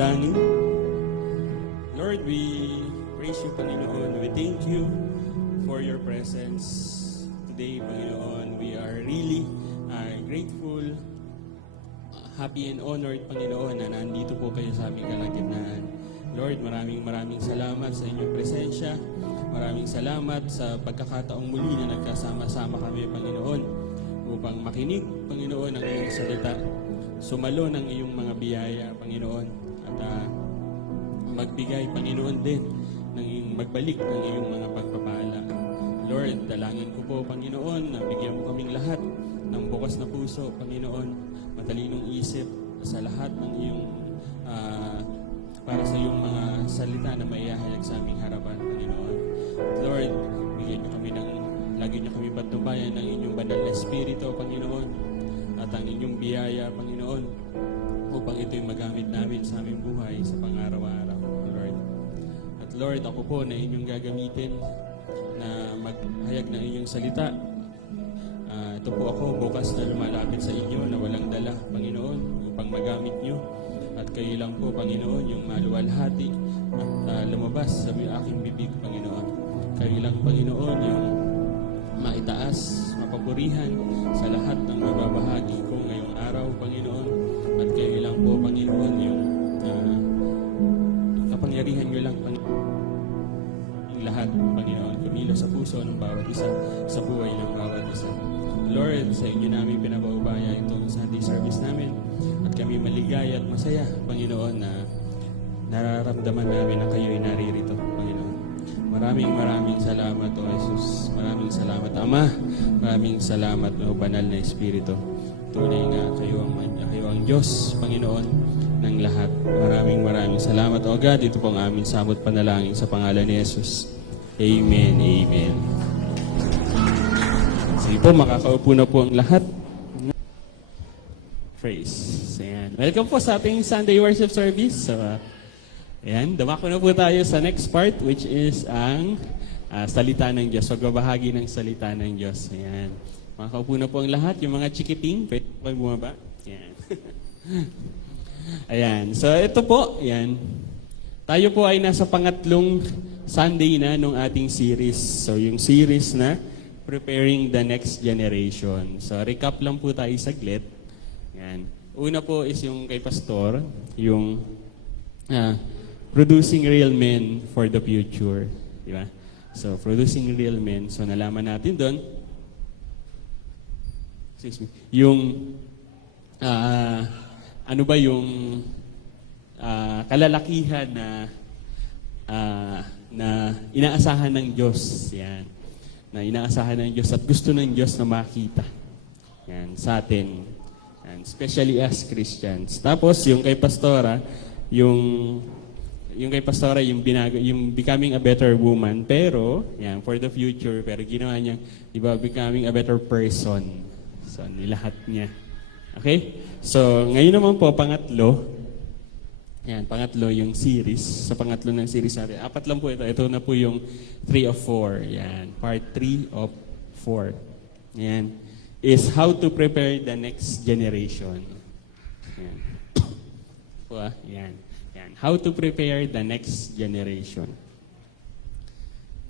Langin. Lord, we praise you, Panginoon. We thank you for your presence today, Panginoon. We are really grateful, happy and honored, Panginoon, na nandito po kayo sa aming kalagitnaan. Lord, maraming salamat sa inyong presensya. Maraming salamat sa pagkakataong muli na nagkasama-sama kami, Panginoon, upang makinig, Panginoon, ang iyong salita. Sumalo ng iyong mga biyaya, Panginoon, at magbigay, Panginoon, din ng magbalik ng iyong mga pagpapala. Lord, dalangin ko po, Panginoon, na bigyan mo kaming lahat ng bukas na puso, Panginoon, matalinong isip sa lahat ng iyong para sa iyong mga salita na maihahayag sa aming harapan, Panginoon. Lord, bigyan niyo kami lagi niyo kami patnubayan ng inyong banal na espiritu, Panginoon, at ang inyong biyaya, Panginoon, upang ito'y magamit namin sa aming buhay sa pang-araw-araw, Lord. At Lord, ako po na inyong gagamitin na maghayag ng inyong salita. Ito po ako bukas na lumalapit sa inyo na walang dala, Panginoon, upang magamit niyo. At kayo lang po, Panginoon, yung maluwalhati at lumabas sa aking bibig, Panginoon. Kayo lang, Panginoon, yung maitaas, mapapurihan sa lahat ng mababahagi ko ngayong araw, Panginoon. At kayo lang po, Panginoon, yung kapangyarihan nyo lang, Panginoon. Yung lahat, Panginoon, kumilo sa puso ng bawat isa, sa buhay ng bawat isa. Lord, sa inyo namin pinabaubaya itong Sunday service namin at kami maligaya at masaya, Panginoon, na nararamdaman namin na kayo'y naririto, Panginoon. Maraming salamat, O Jesus. Maraming salamat, Ama. Maraming salamat, O Banal na Espiritu. Tunay nga kayo ang Diyos, Panginoon, ng lahat. Maraming salamat, O God. Ito pong aming samot panalangin sa pangalan ni Jesus. Amen. Amen. Sige po, makakaupo na po ang lahat. Praise. Ayan. Welcome po sa ating Sunday worship service. So, ayan, dumako na po tayo sa next part, which is ang salita ng Diyos. Pagbabahagi ng salita ng Diyos. Ayan. Makakaupo na po ang lahat. Yung mga chikiting, pwede po kayo bumaba. Ayan. Ayan. So, ito po. Ayan. Tayo po ay nasa pangatlong Sunday na nung ating series. So, yung series na Preparing the Next Generation. So, recap lang po tayo saglit. Yan. Una po is yung kay Pastor, yung producing real men for the future. Di ba? So, producing real men. So, nalaman natin doon, yung, ano ba yung kalalakihan na inaasahan ng Diyos. Yan. Na inaasahan ng Diyos at gusto ng Diyos na makita. Yan, sa atin. Yan, especially as Christians. Tapos, yung kay Pastora, yung becoming a better woman, pero, yan, for the future, pero ginawa niya, di ba, becoming a better person. So, nilahat niya. Okay? So, ngayon naman po, pangatlo, yan, pangatlo yung series. Sa pangatlo ng series natin. 4 lang po ito. Ito na po yung 3 of 4. Yan. Part 3 of 4. Yan. Is how to prepare the next generation. Yan. Po, yan. Yan. How to prepare the next generation.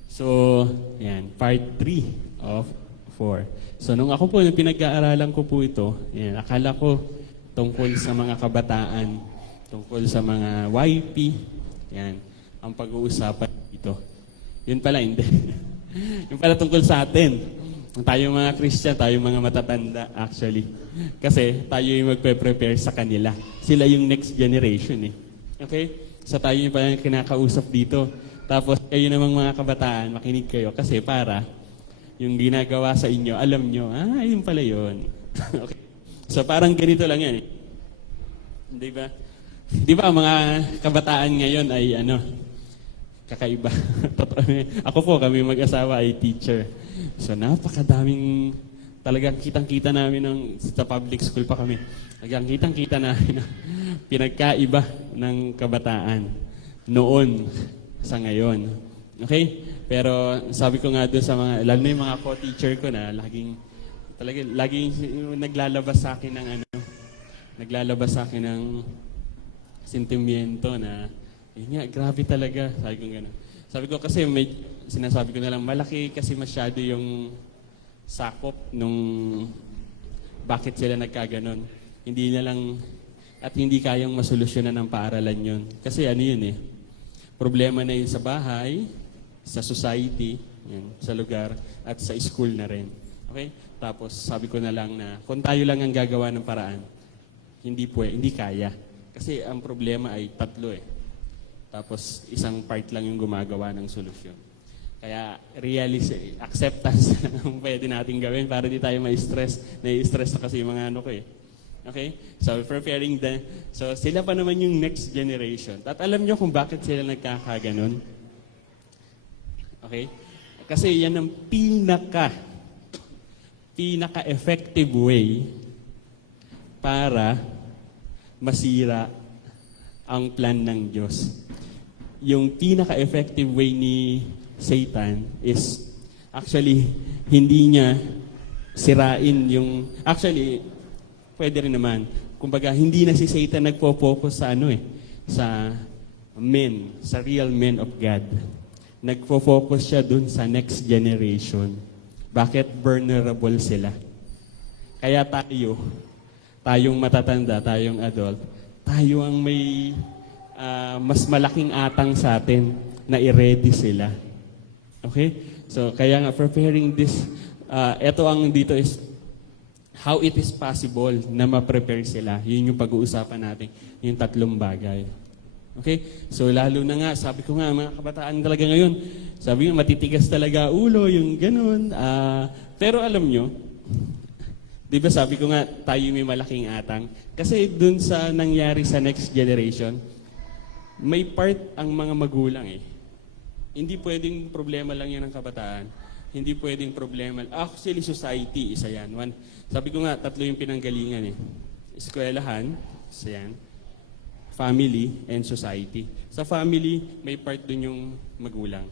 So, yan. Part 3 of 4. So, nung ako po, nung pinag-aaralan ko po ito, yan, akala ko tungkol sa mga kabataan, tungkol sa mga YP, yan, ang pag-uusapan dito. Yun pala, hindi. Yun pala tungkol sa atin. Tayo mga Christian, tayo mga matatanda, actually. Kasi tayo yung magpe-prepare sa kanila. Sila yung next generation, eh. Okay? So tayo yung pala kinakausap dito. Tapos kayo namang mga kabataan, makinig kayo. Kasi para yung ginagawa sa inyo, alam nyo, yun pala yun. Okay? So parang ganito lang yan, eh. Di ba? Di ba, mga kabataan ngayon ay kakaiba. Ako po, kami mag-asawa ay teacher. So, napakadaming, talagang kitang-kita namin sa public school pa kami. Talagang kitang-kita namin na pinagkaiba ng kabataan noon sa ngayon. Okay? Pero sabi ko nga doon sa mga, lalo na yung mga co-teacher ko na laging talaga, lagi naglalabas sa akin ng naglalabas sa akin ng sentimiento na, yun nga, grabe talaga. Sabi ko gano'n. Sabi ko kasi, sinasabi ko na lang, malaki kasi masyado yung sakop nung bakit sila nagkaganon. Hindi na lang, at hindi kayang masolusyonan ng paaralan yun. Kasi ano yun eh, problema na yun sa bahay, sa society, yun, sa lugar, at sa school na rin. Okay? Tapos sabi ko na lang na, kung tayo lang ang gagawa ng paraan, hindi kaya. Kasi ang problema ay tatlo eh. Tapos isang part lang yung gumagawa ng solusyon. Kaya acceptance lang ang pwede natin gawin para di tayo ma-stress. Nai-stress na kasi yung mga ano ko eh. Okay? So preparing so sila pa naman yung next generation. At alam nyo kung bakit sila nagkakaganon? Okay? Kasi yan ang pinaka-effective way para masira ang plan ng Diyos. Yung pinaka-effective way ni Satan is actually hindi niya sirain yung... Actually, pwede rin naman. Kumbaga, hindi na si Satan nagpo-focus sa sa men, sa real men of God. Nagpo-focus siya dun sa next generation. Bakit vulnerable sila? Kaya tayong matatanda, tayong adult, tayo ang may mas malaking atang sa atin na i-ready sila. Okay? So, kaya nga, preparing this, ito ang dito is, how it is possible na ma-prepare sila. Yun yung pag-uusapan natin, yung tatlong bagay. Okay? So, lalo na nga, sabi ko nga, mga kabataan talaga ngayon, sabi nga, matitigas talaga ulo, yung ganun. Pero alam nyo, di ba sabi ko nga, tayo may malaking atang. Kasi dun sa nangyari sa next generation, may part ang mga magulang eh. Hindi pwedeng problema lang yan ng kabataan. Hindi pwedeng problema. Actually, society, isa yan. Sabi ko nga, tatlo yung pinanggalingan eh. Eskwelahan, isa yan. Family, and society. Sa family, may part dun yung magulang.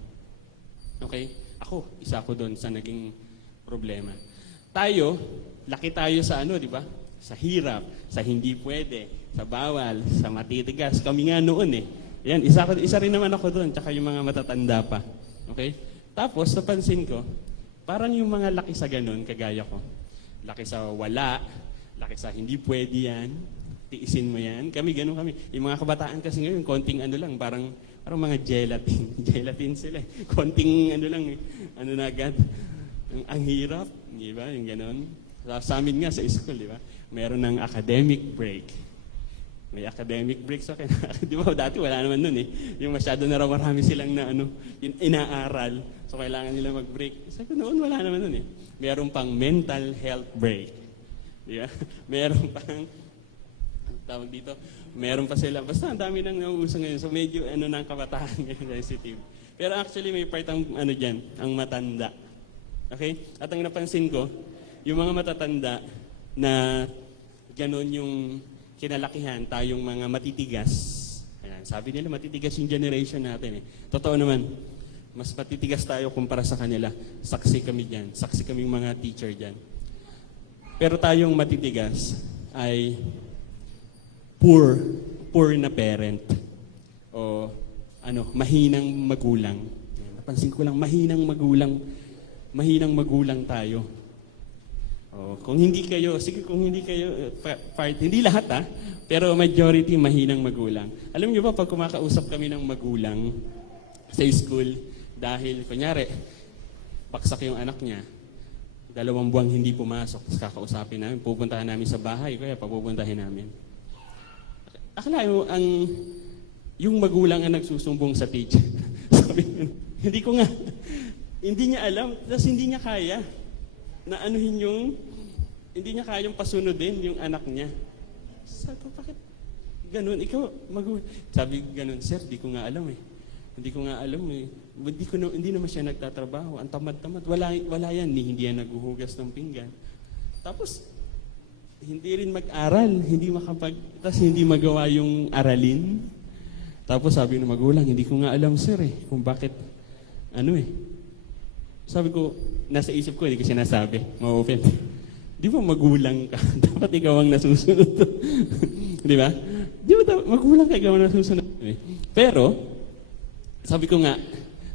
Okay? Isa ako dun sa naging problema. Tayo, laki tayo sa di ba? Sa hirap, sa hindi pwede, sa bawal, sa matitigas. Kami nga noon eh. Yan, isa rin naman ako doon, tsaka yung mga matatanda pa. Okay? Tapos, napansin ko, parang yung mga laki sa ganun, kagaya ko. Laki sa wala, laki sa hindi pwede yan, tiisin mo yan. Ganun kami. Yung mga kabataan kasi ngayon, konting lang, parang mga gelatin. Gelatin sila eh. Konting lang eh. Na agad. Ang hirap, di ba? Yung ganun. Sa amin nga sa school, di ba? Meron ng academic break. May academic break sa akin. Di ba, dati wala naman nun eh. Yung masyado na raw marami silang na yung inaaral. So, kailangan nila mag-break. Sabi ko, noon wala naman nun eh. Meron pang mental health break. Di ba? Meron pang, tawag dito, meron pa sila. Basta ang dami nang nauuso ngayon. So, medyo ng kabataan ngayon, sensitive. Pero actually, may part ang dyan, ang matanda. Okay? At ang napansin ko, yung mga matatanda na ganon yung kinalakihan, tayong mga matitigas. Ayan, sabi nila matitigas yung generation natin eh. Totoo naman, mas matitigas tayo kumpara sa kanila. Saksi kami dyan. Saksi kaming mga teacher dyan. Pero tayong matitigas ay poor na parent. O mahinang magulang. Ayan, napansin ko lang, mahinang magulang tayo. Kung hindi kayo, hindi lahat pero majority mahinang magulang. Alam niyo ba, pag kumakausap kami ng magulang sa school, dahil, kunyari, baksak yung anak niya, 2 buwang hindi pumasok, tapos kakausapin namin, pupuntahan namin sa bahay, kaya papupuntahin namin. Akala mo, yung magulang ang nagsusumbong sa teacher. Sabi hindi ko nga, hindi niya alam, tapos hindi niya kaya na hindi niya kayang pasunodin yung anak niya. Sabi ko, bakit ganun? Ikaw, sabi ganun, sir, di ko nga alam eh. Hindi ko nga alam eh. Hindi naman siya nagtatrabaho. Ang tamad-tamad. Wala yan. Hindi yan naghuhugas ng pinggan. Tapos, hindi rin mag-aral. Tapos hindi magawa yung aralin. Tapos sabi ng magulang, hindi ko nga alam, sir eh, kung bakit, Sabi ko, nasa isip ko, hindi ko sinasabi. Ma-open. Di ba magulang ka? Dapat ikaw ang nasusunod. Di ba? Di ba magulang ka, ikaw ang nasusunod? Pero, sabi ko nga,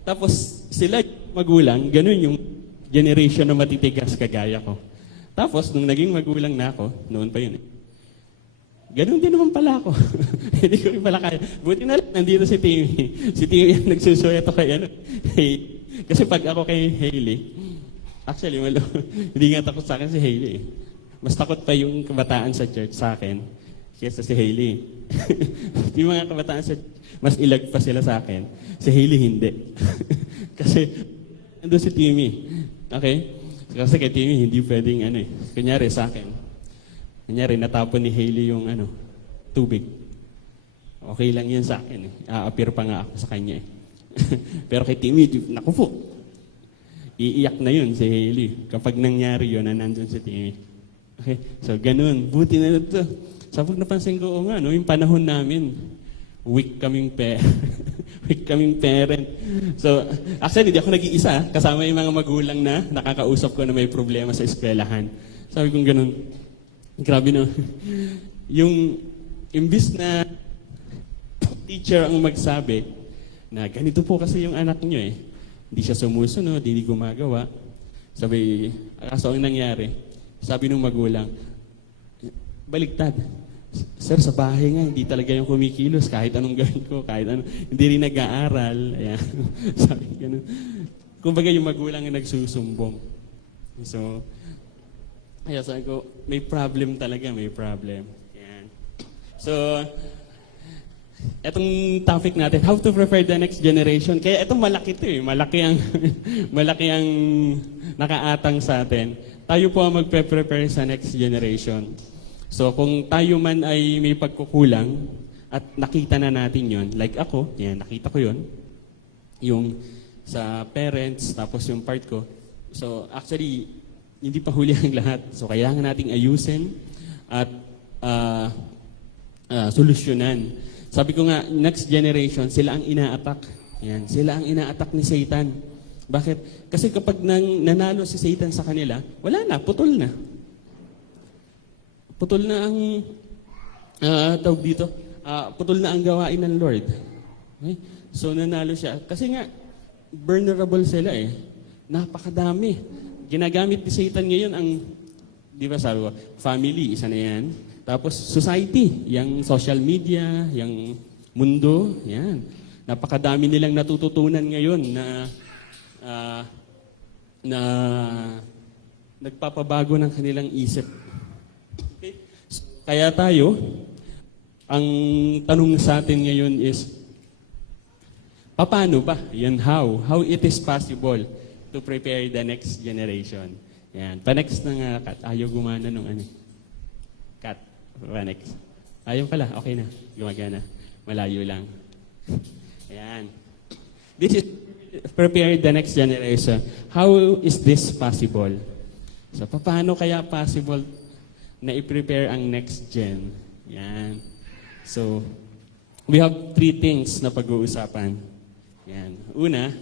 tapos sila magulang, ganun yung generation na matitigas kagaya ko. Tapos, nung naging magulang na ako, noon pa yun eh, ganun din naman pala ako. Hindi ko rin pala kaya. Buti na lang, nandito si Timmy. Si Timmy ang nagsusuyato kay ano. Kasi pag ako kay Hailey, actually, hindi nga takot sa akin si Hailey eh. Mas takot pa yung kabataan sa church sa akin kaysa si Hailey. Yung mga kabataan sa church, mas ilag pa sila sa akin. Si Hailey hindi. Kasi, nandun si Timmy. Okay? Kasi kay Timmy, hindi pwedeng ano eh. Kunyari sa akin. Kunyari, natapon ni Hailey yung tubig. Okay lang yan sa akin eh. A-appear pa nga ako sa kanya eh. Pero kay Timmy, naku po. Iiyak na yun si Hailey. Kapag nangyari yun, na nandun si Timmy. Okay? So, ganun. Buti na ito. Sa pag napansin ko, nga, no, yung panahon namin, weak kaming parent. So, actually, di ako nag-iisa. Kasama yung mga magulang na nakakausap ko na may problema sa eskwelahan. Sabi kong ganun, grabe no. Yung imbis na teacher ang magsabi na ganito po kasi yung anak nyo eh. Hindi siya sumusunod, hindi gumagawa. Sabi, kaso ang nangyari, sabi ng magulang, baligtad. Sir, sa bahay nga, hindi talaga yung kumikilos kahit anong gawin ko, kahit ano, hindi rin nag-aaral. Ayan. Sabi ganun. Kumbaga yung magulang ang nagsusumbong. So, kaya sabi ko, may problem talaga, may problem. Yan. So, etong topic natin, how to prepare the next generation. Kaya itong malaki to eh. Malaki ang, malaki ang nakaatang sa atin. Tayo po ang magpe-prepare sa next generation. So, kung tayo man ay may pagkukulang at nakita na natin yon, like ako, yan, nakita ko yon, yung sa parents, tapos yung part ko. So, actually, hindi pa huli ang lahat. So, kailangan nating ayusin at solusyonan. Sabi ko nga, next generation, sila ang ina-attack. Yan, sila ang ina-attack ni Satan. Bakit? Kasi kapag nanalo si Satan sa kanila, wala na, putol na. Putol na ang, tawag dito, putol na ang gawain ng Lord. Okay? So, nanalo siya. Kasi nga, vulnerable sila eh. Napakadami. Ginagamit ni Satan ngayon ang, di ba sabi ko, family, isa na yan. Tapos society, yung social media, yung mundo, yan. Napakadami nilang natututunan ngayon na nagpapabago ng kanilang isip. Okay? Kaya tayo, ang tanong sa atin ngayon is, paano ba? Yan, how? How it is possible to prepare the next generation. Yan. Pa-next na nga, Kat. Ayaw gumana nung ano. Kat. Pa-next. Ayaw pala. Okay na. Gumagana. Malayo lang. Yan. This is prepare the next generation. How is this possible? So, paano kaya possible na i-prepare ang next gen? Yan. So, we have 3 things na pag-uusapan. Yan. Una,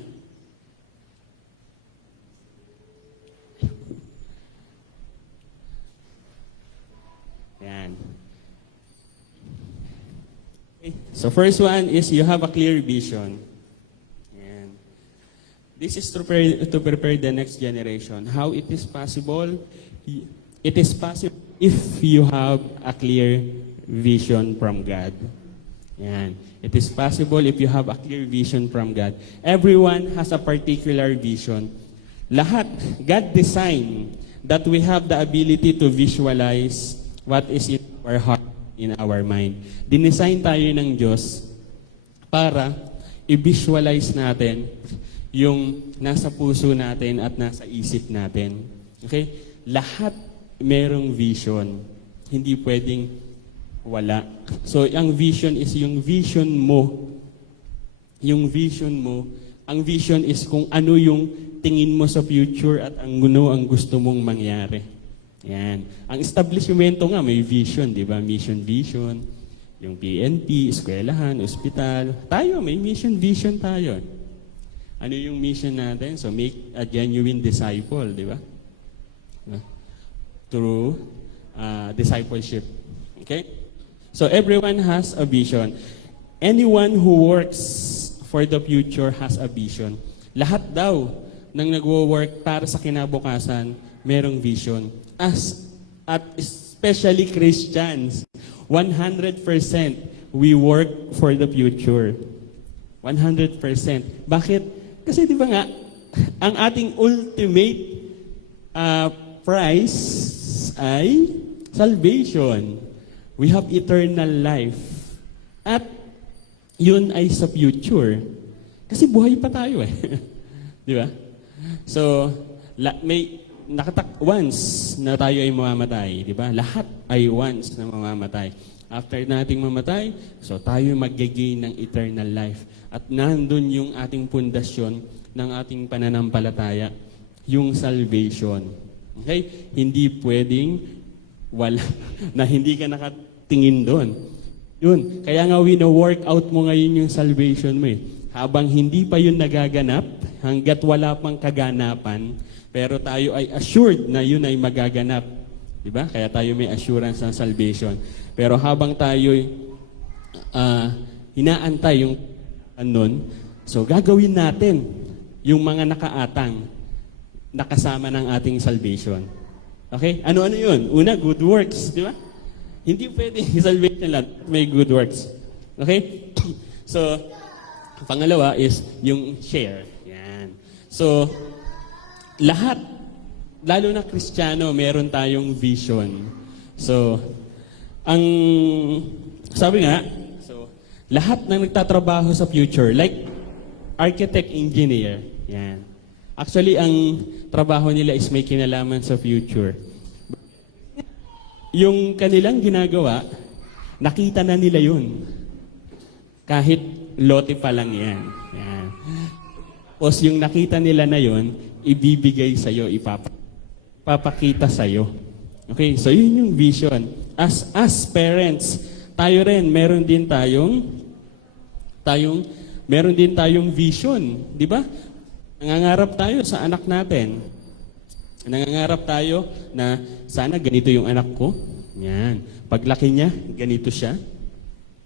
yan. Okay. So first one is you have a clear vision. Yan. This is to prepare the next generation. How it is possible? It is possible if you have a clear vision from God. Yan. It is possible if you have a clear vision from God. Everyone has a particular vision. Lahat, God designed that we have the ability to visualize what is in our heart, in our mind. Dinesign tayo ng Diyos para i-visualize natin yung nasa puso natin at nasa isip natin. Okay? Lahat merong vision. Hindi pwedeng wala. So, ang vision is yung vision mo. Yung vision mo. Ang vision is kung ano yung tingin mo sa future at ano ang gusto mong mangyari. Yan. Ang establishmento nga may vision, di ba? Mission, vision. Yung PNP, eskwelahan, ospital. Tayo, may mission, vision tayo. Ano yung mission natin? So, make a genuine disciple, di ba? through discipleship. Okay? So everyone has a vision. Anyone who works for the future has a vision. Lahat daw ng nagwo-work para sa kinabukasan, merong vision. At especially Christians, 100% we work for the future. 100%. Bakit? Kasi di ba nga, ang ating ultimate prize ay salvation. We have eternal life. At yun ay sa future. Kasi buhay pa tayo eh. Di ba? So, once na tayo ay mamamatay, di ba? Lahat ay once na mamamatay. After nating mamatay, so tayo mag-gain ng eternal life. At nandun yung ating pundasyon ng ating pananampalataya, yung salvation. Okay? Hindi pwedeng wala, na hindi ka nakatingin doon. Yun. Kaya nga wino-work out mo ngayon yung salvation mo eh. Habang hindi pa yun nagaganap, hanggat wala pang kaganapan, pero tayo ay assured na yun ay magaganap. Diba? Kaya tayo may assurance ng salvation. Pero habang tayo inaantay yung anon, so gagawin natin yung mga nakaatang nakasama ng ating salvation. Okay? Ano-ano yun? Una, good works. Di ba? Hindi pwede salvation lang. May good works. Okay? So, pangalawa is yung share. Yan. So, lahat, lalo na Kristiyano, meron tayong vision. So, sabi nga, so, lahat ng nagtatrabaho sa future, like architect, engineer, yan. Actually, ang trabaho nila is may kinalaman sa future. Yung kanilang ginagawa, nakita na nila yun. Kahit lote pa lang yan. Yan. Tapos yung nakita nila na yun, ibibigay sa'yo, ipapakita sa'yo. Okay, so yun yung vision. As parents, tayo rin, meron din tayong vision. Di ba? Nangangarap tayo sa anak natin. Nangangarap tayo na sana ganito yung anak ko. Yan. Paglaki niya, ganito siya.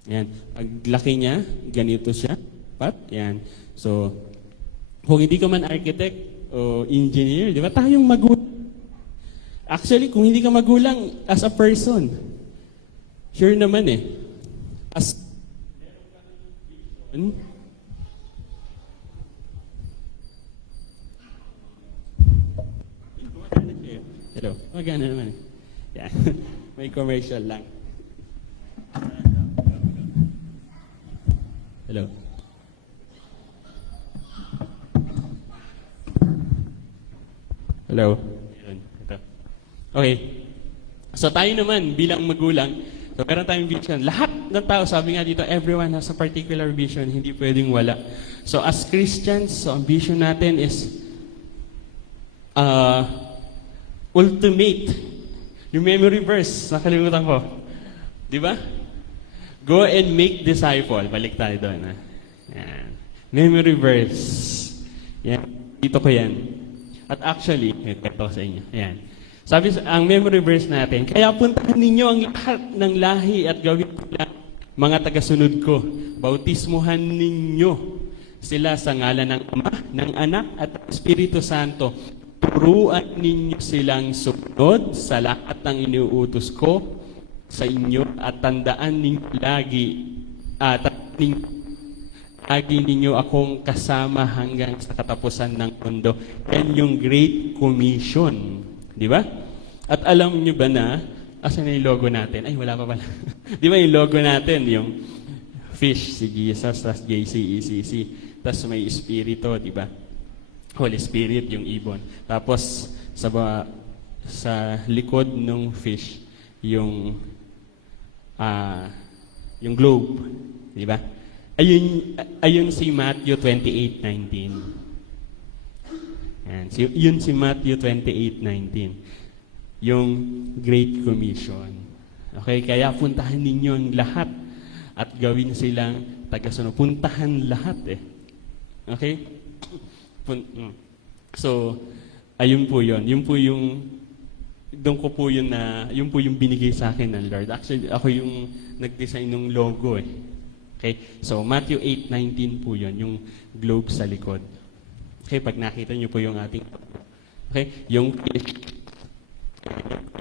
Yan. Paglaki niya, ganito siya. Yan. So, kung hindi ka man architect o engineer, di ba? Tayong magulang. Actually, kung hindi ka magulang as a person, sure naman eh. Hello. Magana naman. Yeah. May commercial lang. Hello. Hello. Ito. Okay. So tayo naman bilang magulang, so meron tayong vision. Lahat ng tao, sabi nga dito, everyone has a particular vision, hindi pwedeng wala. So as Christians, so ang vision natin is ultimate. Yung memory verse, nakalimutan ko. Di ba? Go and make disciple. Balik tayo doon. Ha? Yan. Memory verse. Yan. Dito ko yan. At actually, ito ko sa inyo. Yan. Sabi, ang memory verse natin, kaya puntahan ninyo ang lahat ng lahi at gawin nila mga tagasunod ko. Bautismuhan ninyo sila sa ngalan ng Ama, ng Anak at Espiritu Santo. Turuan ninyo silang sumunod sa lahat ng iniuutos ko sa inyo at tandaan ninyo lagi ninyo akong kasama hanggang sa katapusan ng mundo. Yan yung Great Commission. Di ba? At alam nyo ba na, asan na yung logo natin? Ay, wala pa pala. Di ba yung logo natin? Yung fish, si Jesus, tas JCECC, tas may Espiritu, di ba? Holy Spirit, yung ibon. Tapos, sa likod ng fish, yung globe. Di ba? Ayun si Matthew 28:19. Yan. Yun si Matthew 28:19. Yung Great Commission. Okay? Kaya puntahan ninyo ang lahat at gawin silang tagasunod. Puntahan lahat eh. Okay? So, ayun po yun. Yun po yung doon ko po yun po yung binigay sa akin ng Lord. Actually, ako yung nag-design ng logo eh. Okay? So, Matthew 8:19 po yun, yung globe sa likod. Okay, pag nakita niyo po yung ating, okay, yung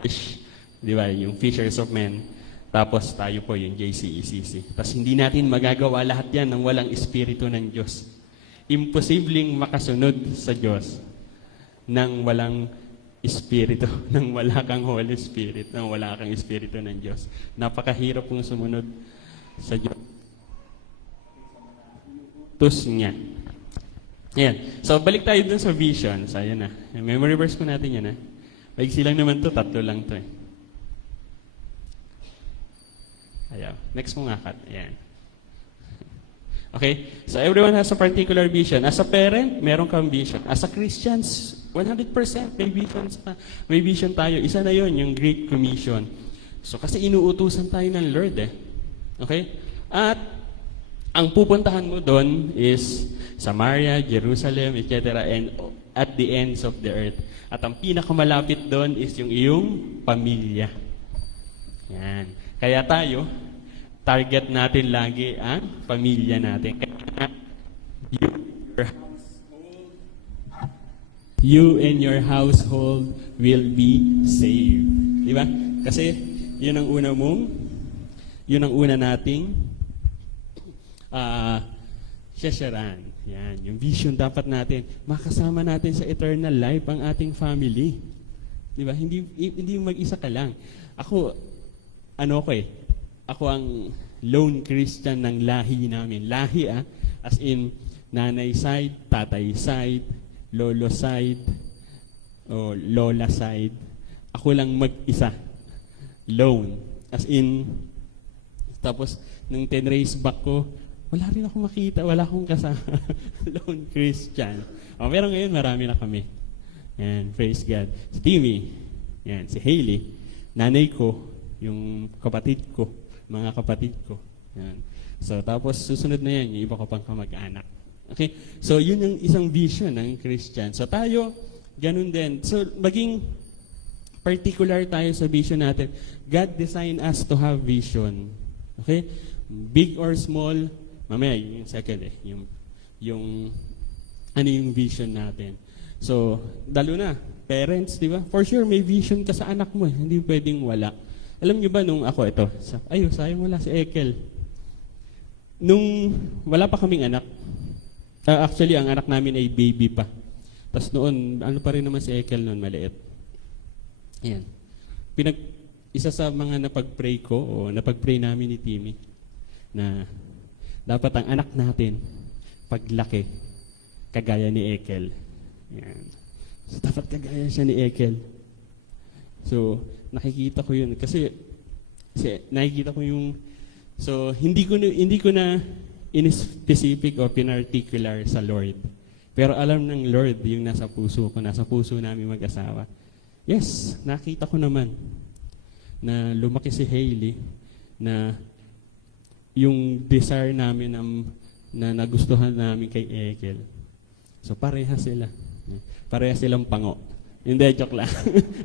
fish, di ba, yung fishers of men, tapos tayo po yung JCECC. Tapos hindi natin magagawa lahat yan nang walang espiritu ng Diyos. Imposibleng makasunod sa Diyos nang walang espiritu, nang wala kang Holy Spirit, nang wala kang espiritu ng Diyos. Napakahirap pong sumunod sa Diyos. Tus niya. Ayan. So, balik tayo dun sa vision. So, ayan na. Memory verse po natin yan, ha? Maigsi lang naman to, 3 lang to, eh. Ayaw. Next mo nga, Kat. Ayan. Okay? So, everyone has a particular vision. As a parent, meron kang vision. As a Christians, 100% may vision tayo. Isa na yon, yung Great Commission. So, kasi inuutusan tayo ng Lord, eh. Okay? At, ang pupuntahan mo doon is Samaria, Jerusalem, etc. and at the ends of the earth. At ang pinakamalapit doon is yung iyong pamilya. Yan. Kaya tayo, target natin lagi ang pamilya natin. Kaya you and your household will be saved. Di ba? Kasi yun ang una nating shasharan. Yan, yung vision dapat natin, makasama natin sa eternal life ang ating family. Di ba? Hindi mag-isa ka lang. Ako ang lone Christian ng lahi namin. Lahi as in nanay side, tatay side, lolo side, o lola side. Ako lang mag-isa. Lone. As in, tapos, nung 10 race back ko, wala rin ako makita, wala akong kasama. Lone Christian. Pero ngayon, marami na kami. Yan, praise God. Si Timmy, yan, si Hailey, nanay ko, yung kapatid ko, mga kapatid ko. Yan. So, tapos susunod na yan, yung iba ko pang kamag-anak. Okay? So, yun yung isang vision ng Christian. So, tayo, ganun din. So, maging particular tayo sa vision natin. God designed us to have vision. Okay? Big or small, mamaya, yung second yung vision natin. So, dalo na, parents, di ba? For sure, may vision ka sa anak mo. Hindi pwedeng wala. Alam niyo ba nung ako ito? Sayang wala si Ekel. Nung wala pa kaming anak, actually, ang anak namin ay baby pa. Tapos noon, ano pa rin naman si Ekel noon, maliit. Ayan. Isa sa mga napag-pray ko, o napag-pray namin ni Timmy, na dapat ang anak natin, paglaki, kagaya ni Ekel. Yan. So, dapat kagaya siya ni Ekel. So, nakikita ko yun. Kasi nakikita ko yung, so, hindi ko na in-specific o pinarticular sa Lord. Pero alam ng Lord yung nasa puso ko, nasa puso namin mag-asawa. Yes, nakita ko naman na lumaki si Hailey, na yung desire namin na nagustuhan namin kay Ekel. So, pareha sila. Pareha silang pango. Hindi, joke lang.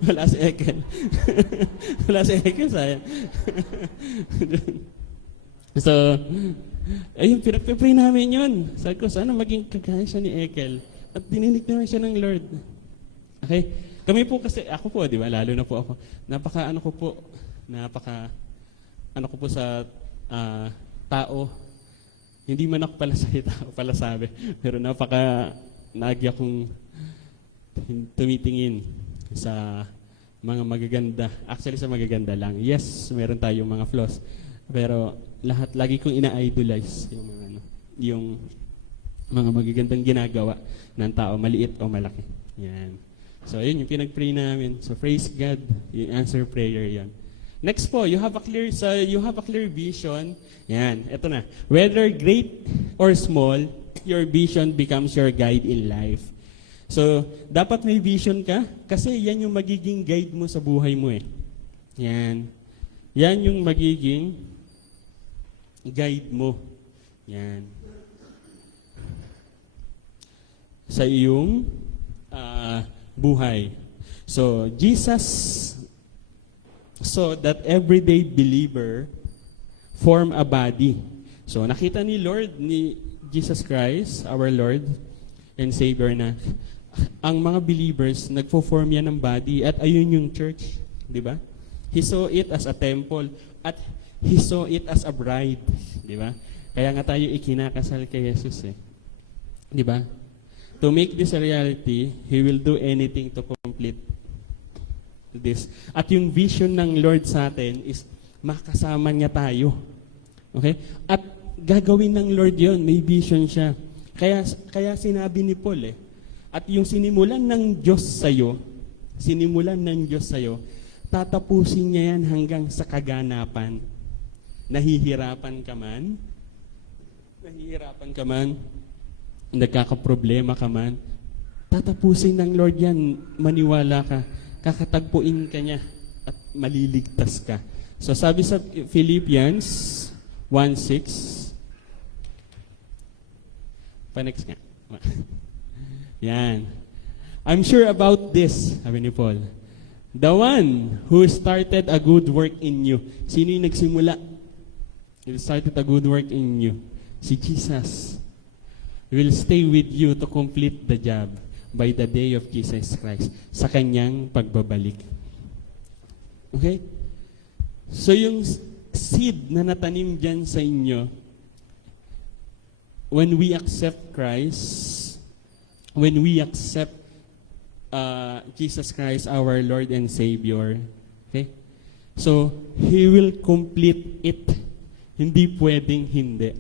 Wala si Ekel. Wala si Ekel, sayang. So, ayun, pinag-pray namin yun. Sabi ko, sana maging kagaya siya ni Ekel. At dininig naman siya ng Lord. Okay? Kami po kasi, ako po, di ba, lalo na po ako, napaka sa tao, hindi man ako pala salita o pala sabi, pero naagi akong tumitingin sa mga magaganda. Actually, sa magaganda lang. Yes, meron tayong mga flaws. Pero lagi kong ina-idolize yung mga magagandang ginagawa ng tao, maliit o malaki. Yan. So, yun yung pinag-pray namin. So, praise God, yung answer prayer yan. Next po, you have a clear vision. Yan, eto na. Whether great or small, your vision becomes your guide in life. So, dapat may vision ka kasi yan yung magiging guide mo sa buhay mo eh. Yan. Yan yung magiging guide mo. Yan. Sa iyong buhay. So, Jesus so that everyday believer form a body. So, nakita ni Jesus Christ, our Lord and Savior, na ang mga believers, nagpo-form yan ng body, at ayun yung church, di ba? He saw it as a temple, at He saw it as a bride, di ba? Kaya nga tayo ikinakasal kay Jesus eh. Di ba? To make this a reality, He will do anything to complete this. At yung vision ng Lord sa atin is makasama niya tayo. Okay? At gagawin ng Lord yon, may vision siya. Kaya sinabi ni Paul eh, at yung sinimulan ng Diyos sa'yo, tatapusin niya yan hanggang sa kaganapan. Nahihirapan ka man, nagkakaproblema ka man, tatapusin ng Lord yan, maniwala ka, kakatagpuin ka niya, at maliligtas ka. So sabi sa Philippians 1:6, pa-next nga. Yan. I'm sure about this, sabi ni Paul. The one who started a good work in you. Sino yung nagsimula? He started a good work in you. Si Jesus will stay with you to complete the job by the day of Jesus Christ sa kanyang pagbabalik. Okay? So yung seed na natanim dyan sa inyo, when we accept Christ, when we accept Jesus Christ, our Lord and Savior, okay? So, He will complete it. Hindi pwedeng hindi.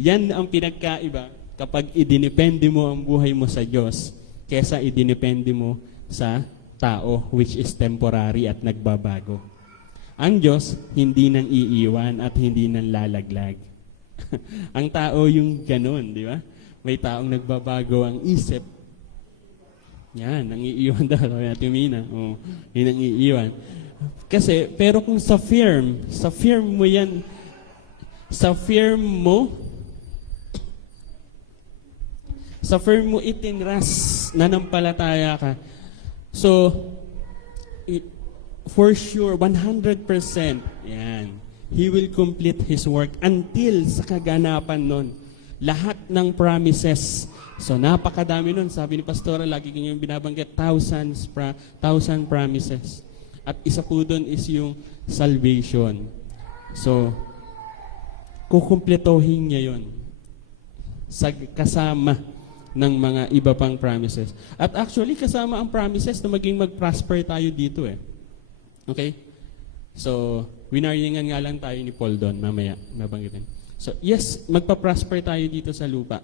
Yan ang pinagkaiba kapag idinepende mo ang buhay mo sa Diyos kesa idinepende mo sa tao, which is temporary at nagbabago. Ang Diyos, hindi nang iiwan at hindi nang lalaglag. Ang tao yung ganun, di ba? May taong nagbabago ang isip. Yan, nang iiwan daw. Kaya tumina. Oh, yun ang iiwan. Kasi, pero kung sa firm mo yan, sa firm mo itinras, nanampalataya ka. So, for sure, 100%, yan, He will complete His work until sa kaganapan nun. Lahat ng promises. So, napakadami nun. Sabi ni Pastora, lagi kanyang binabanggit, 1,000 promises. At isa po doon is yung salvation. So, kukumpletohin niya yun kasama ng mga iba pang promises. At actually, kasama ang promises na maging mag-prosper tayo dito eh. Okay? So, winaringan nga lang tayo ni Paul doon, mamaya, mabanggitin. So, yes, magpa-prosper tayo dito sa lupa.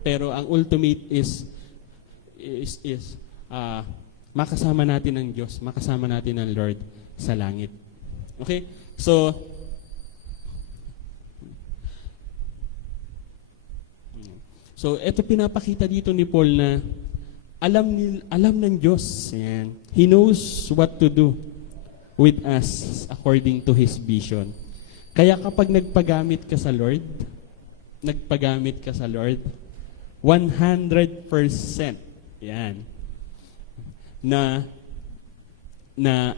Pero ang ultimate is makasama natin ng Diyos, makasama natin ng Lord sa langit. Okay? So, ito pinapakita dito ni Paul na alam ng Diyos. Yan. He knows what to do with us according to His vision. Kaya kapag nagpagamit ka sa Lord, 100%, yan, na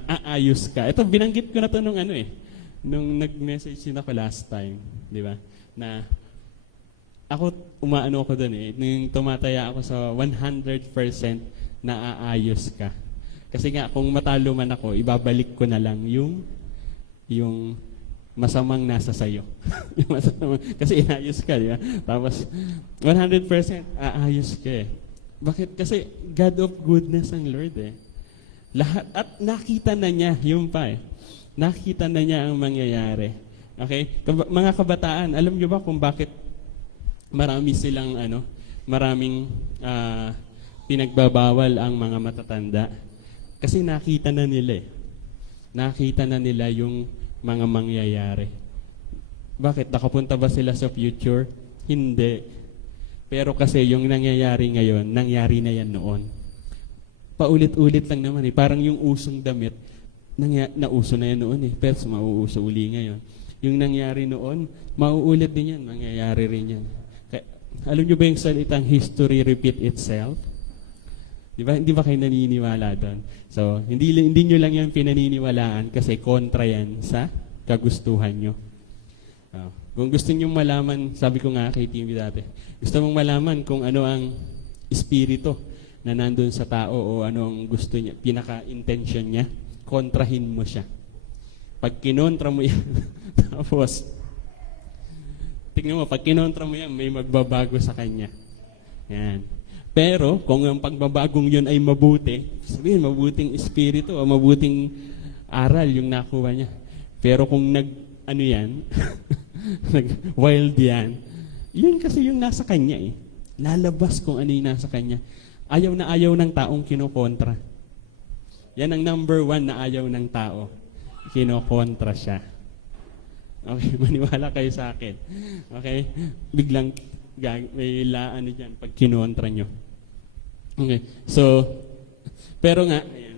aayos ka. Ito, binanggit ko na ito nung nag-message din ako last time, di ba? Na ako, umaano ako doon eh, nung tumataya ako sa 100% na aayos ka. Kasi nga, kung matalo man ako, ibabalik ko na lang yung masamang nasa sayo. Yung masamang, kasi inayos ka, di ba? Tapos, 100% aayos ka eh. Bakit? Kasi God of goodness ang Lord eh. Lahat, at nakita na niya, yung pa eh. Nakita na niya ang mangyayari. Okay? Mga kabataan, alam niyo ba kung bakit marami silang maraming pinagbabawal ang mga matatanda? Kasi nakita na nila eh. Nakita na nila yung mga mangyayari. Bakit? Nakapunta ba sila sa future? Hindi. Pero kasi yung nangyayari ngayon, nangyari na yan noon. Paulit-ulit lang naman eh. Parang yung usong damit, nauso na yan noon eh. Pero mauuso uli ngayon. Yung nangyari noon, mauulit din yan. Mangyayari rin yan. Kaya, alam nyo ba yung salitang history repeat itself? Di ba? Hindi ba kayo naniniwala doon? So, hindi nyo lang yan pinaniniwalaan kasi kontra yan sa kagustuhan nyo. Kung gusto nyo malaman, sabi ko nga kay Timmy dati, gusto mong malaman kung ano ang espiritu na nandun sa tao o ano ang gusto niya, pinaka-intention niya, kontrahin mo siya. Pag kinontra mo yan, tapos, tignan mo, pag kinontra mo yan, may magbabago sa kanya. Yan. Pero, kung ang pagbabagong yun ay mabuti, sabihin, mabuting espiritu o mabuting aral yung nakuha niya. Pero kung nag-wild yan, yun kasi yung nasa kanya eh. Lalabas kung ano yung nasa kanya. Ayaw na ayaw ng taong kinokontra. Yan ang number 1 na ayaw ng tao. Kinokontra siya. Okay, maniwala kayo sa akin. Okay? Biglang may dyan pag kinontra nyo. Okay, so, pero nga, ayan,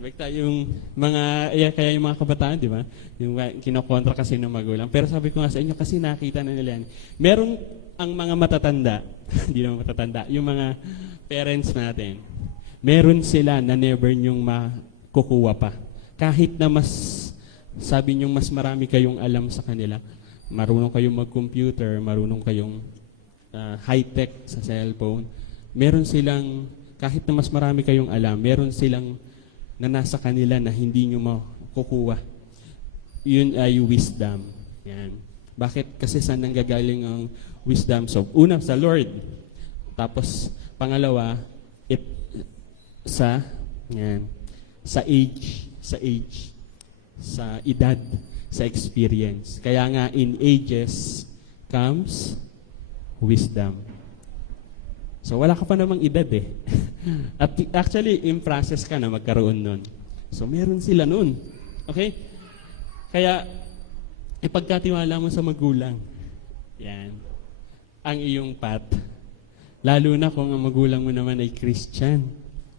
kaya yung mga kabataan, di ba? Yung kinokontra kasi ng magulang. Pero sabi ko nga sa inyo, kasi nakita na nila yan. Meron ang mga matatanda, hindi naman matatanda, yung mga parents natin, meron sila na never nyong makukuha pa. Kahit na sabi nyo mas marami kayong alam sa kanila, marunong kayong mag-computer, marunong kayong high-tech sa cellphone, meron silang, kahit na mas marami kayong alam, meron silang na nasa kanila na hindi nyo makukuha. Yun ay wisdom. Yan. Bakit? Kasi saan nanggagaling ang wisdom? So, una, sa Lord. Tapos, pangalawa, sa age, sa edad, sa experience. Kaya nga, in ages comes wisdom. So, wala ka pa namang edad eh. At actually, in process ka na magkaroon nun. So, meron sila nun. Okay? Kaya, ipagkatiwala mo sa magulang. Yan. Ang iyong path. Lalo na kung ang magulang mo naman ay Christian.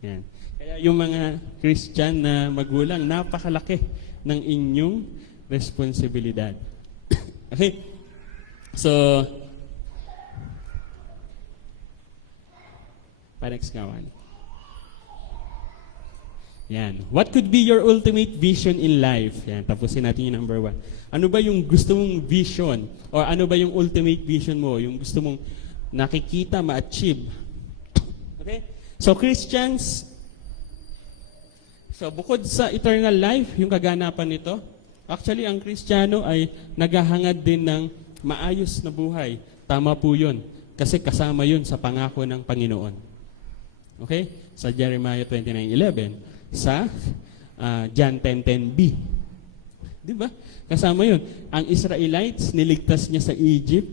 Yan. Kaya yung mga Christian na magulang, napakalaki ng inyong responsibilidad. Okay? So, next nga, Wally. Yan. What could be your ultimate vision in life? Yan, tapusin natin yung number 1. Ano ba yung gusto mong vision? O ano ba yung ultimate vision mo? Yung gusto mong nakikita, ma-achieve? Okay? So, Christians, so bukod sa eternal life, yung kaganapan nito, actually, ang Kristiyano ay naghahangad din ng maayos na buhay. Tama po yun. Kasi kasama yun sa pangako ng Panginoon. Okay? Sa Jeremiah 29:11. Sa John 10:10b. Di ba? Kasama yun. Ang Israelites, niligtas niya sa Egypt.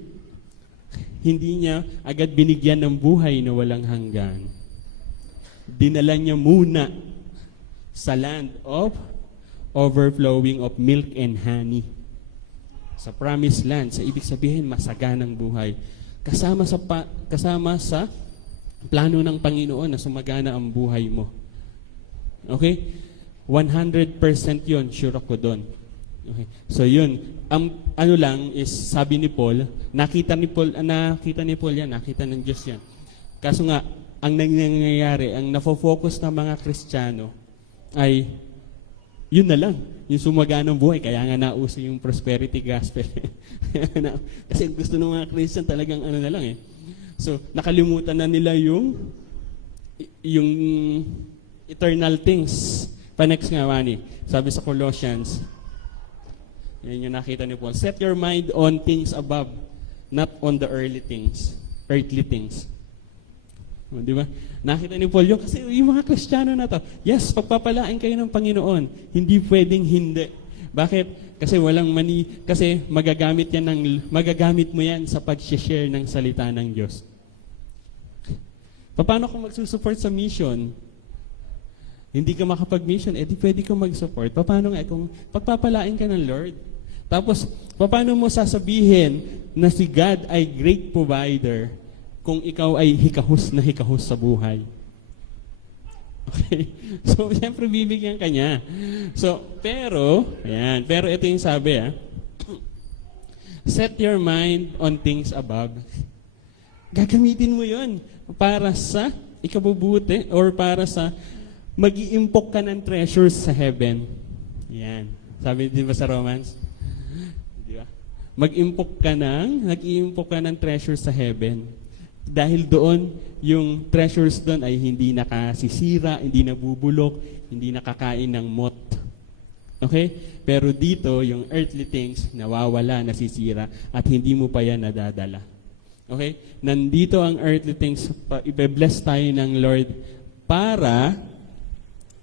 Hindi niya agad binigyan ng buhay na walang hanggan. Dinala niya muna sa land of overflowing of milk and honey. Sa promised land, sa ibig sabihin, masaganang buhay. Kasama sa plano ng Panginoon na sumagana ang buhay mo. Okay? 100% yun, sure ako doon. Okay. So yun, ano lang is, sabi ni Paul, nakita ni Paul yan, nakita ng Diyos yan. Kaso nga, ang nangyayari, ang nafo-focus ng mga Kristiyano ay, yun na lang, yung sumaganang buhay. Kaya nga nauso yung prosperity gospel. Kasi gusto ng mga Christian talagang ano na lang eh. So, nakalimutan na nila yung eternal things. Pa-next nga, Wani. Sabi sa Colossians, yan yung nakita ni Paul, set your mind on things above, not on the earthly things. O, di ba? Nakita ni Paul yun, kasi yung mga Kristiyano na to, yes, pagpapalain kayo ng Panginoon, hindi pwedeng hindi. Bakit? Kasi kasi magagamit mo yan sa pag-share ng salita ng Diyos. Paano kung magsusupport sa mission? Hindi ka makapag-mission, di pwede kang mag-support. Paano nga kung pagpapalain ka ng Lord? Tapos, paano mo sasabihin na si God ay great provider kung ikaw ay hikahos na hikahos sa buhay? Okay? So, siyempre bibigyan ka niya. So, pero ito yung sabi, set your mind on things above. Gagamitin mo yun para sa ikabubuti or para sa Mag-iimpok ka ng treasures sa heaven. Yan. Sabi di ba sa Romans? Di ba? Nag-iimpok ka ng treasures sa heaven. Dahil doon, yung treasures doon ay hindi nakasisira, hindi nabubulok, hindi nakakain ng moth. Okay? Pero dito, yung earthly things, nawawala, nasisira, at hindi mo pa yan nadadala. Okay? Nandito ang earthly things, ibe-bless tayo ng Lord para,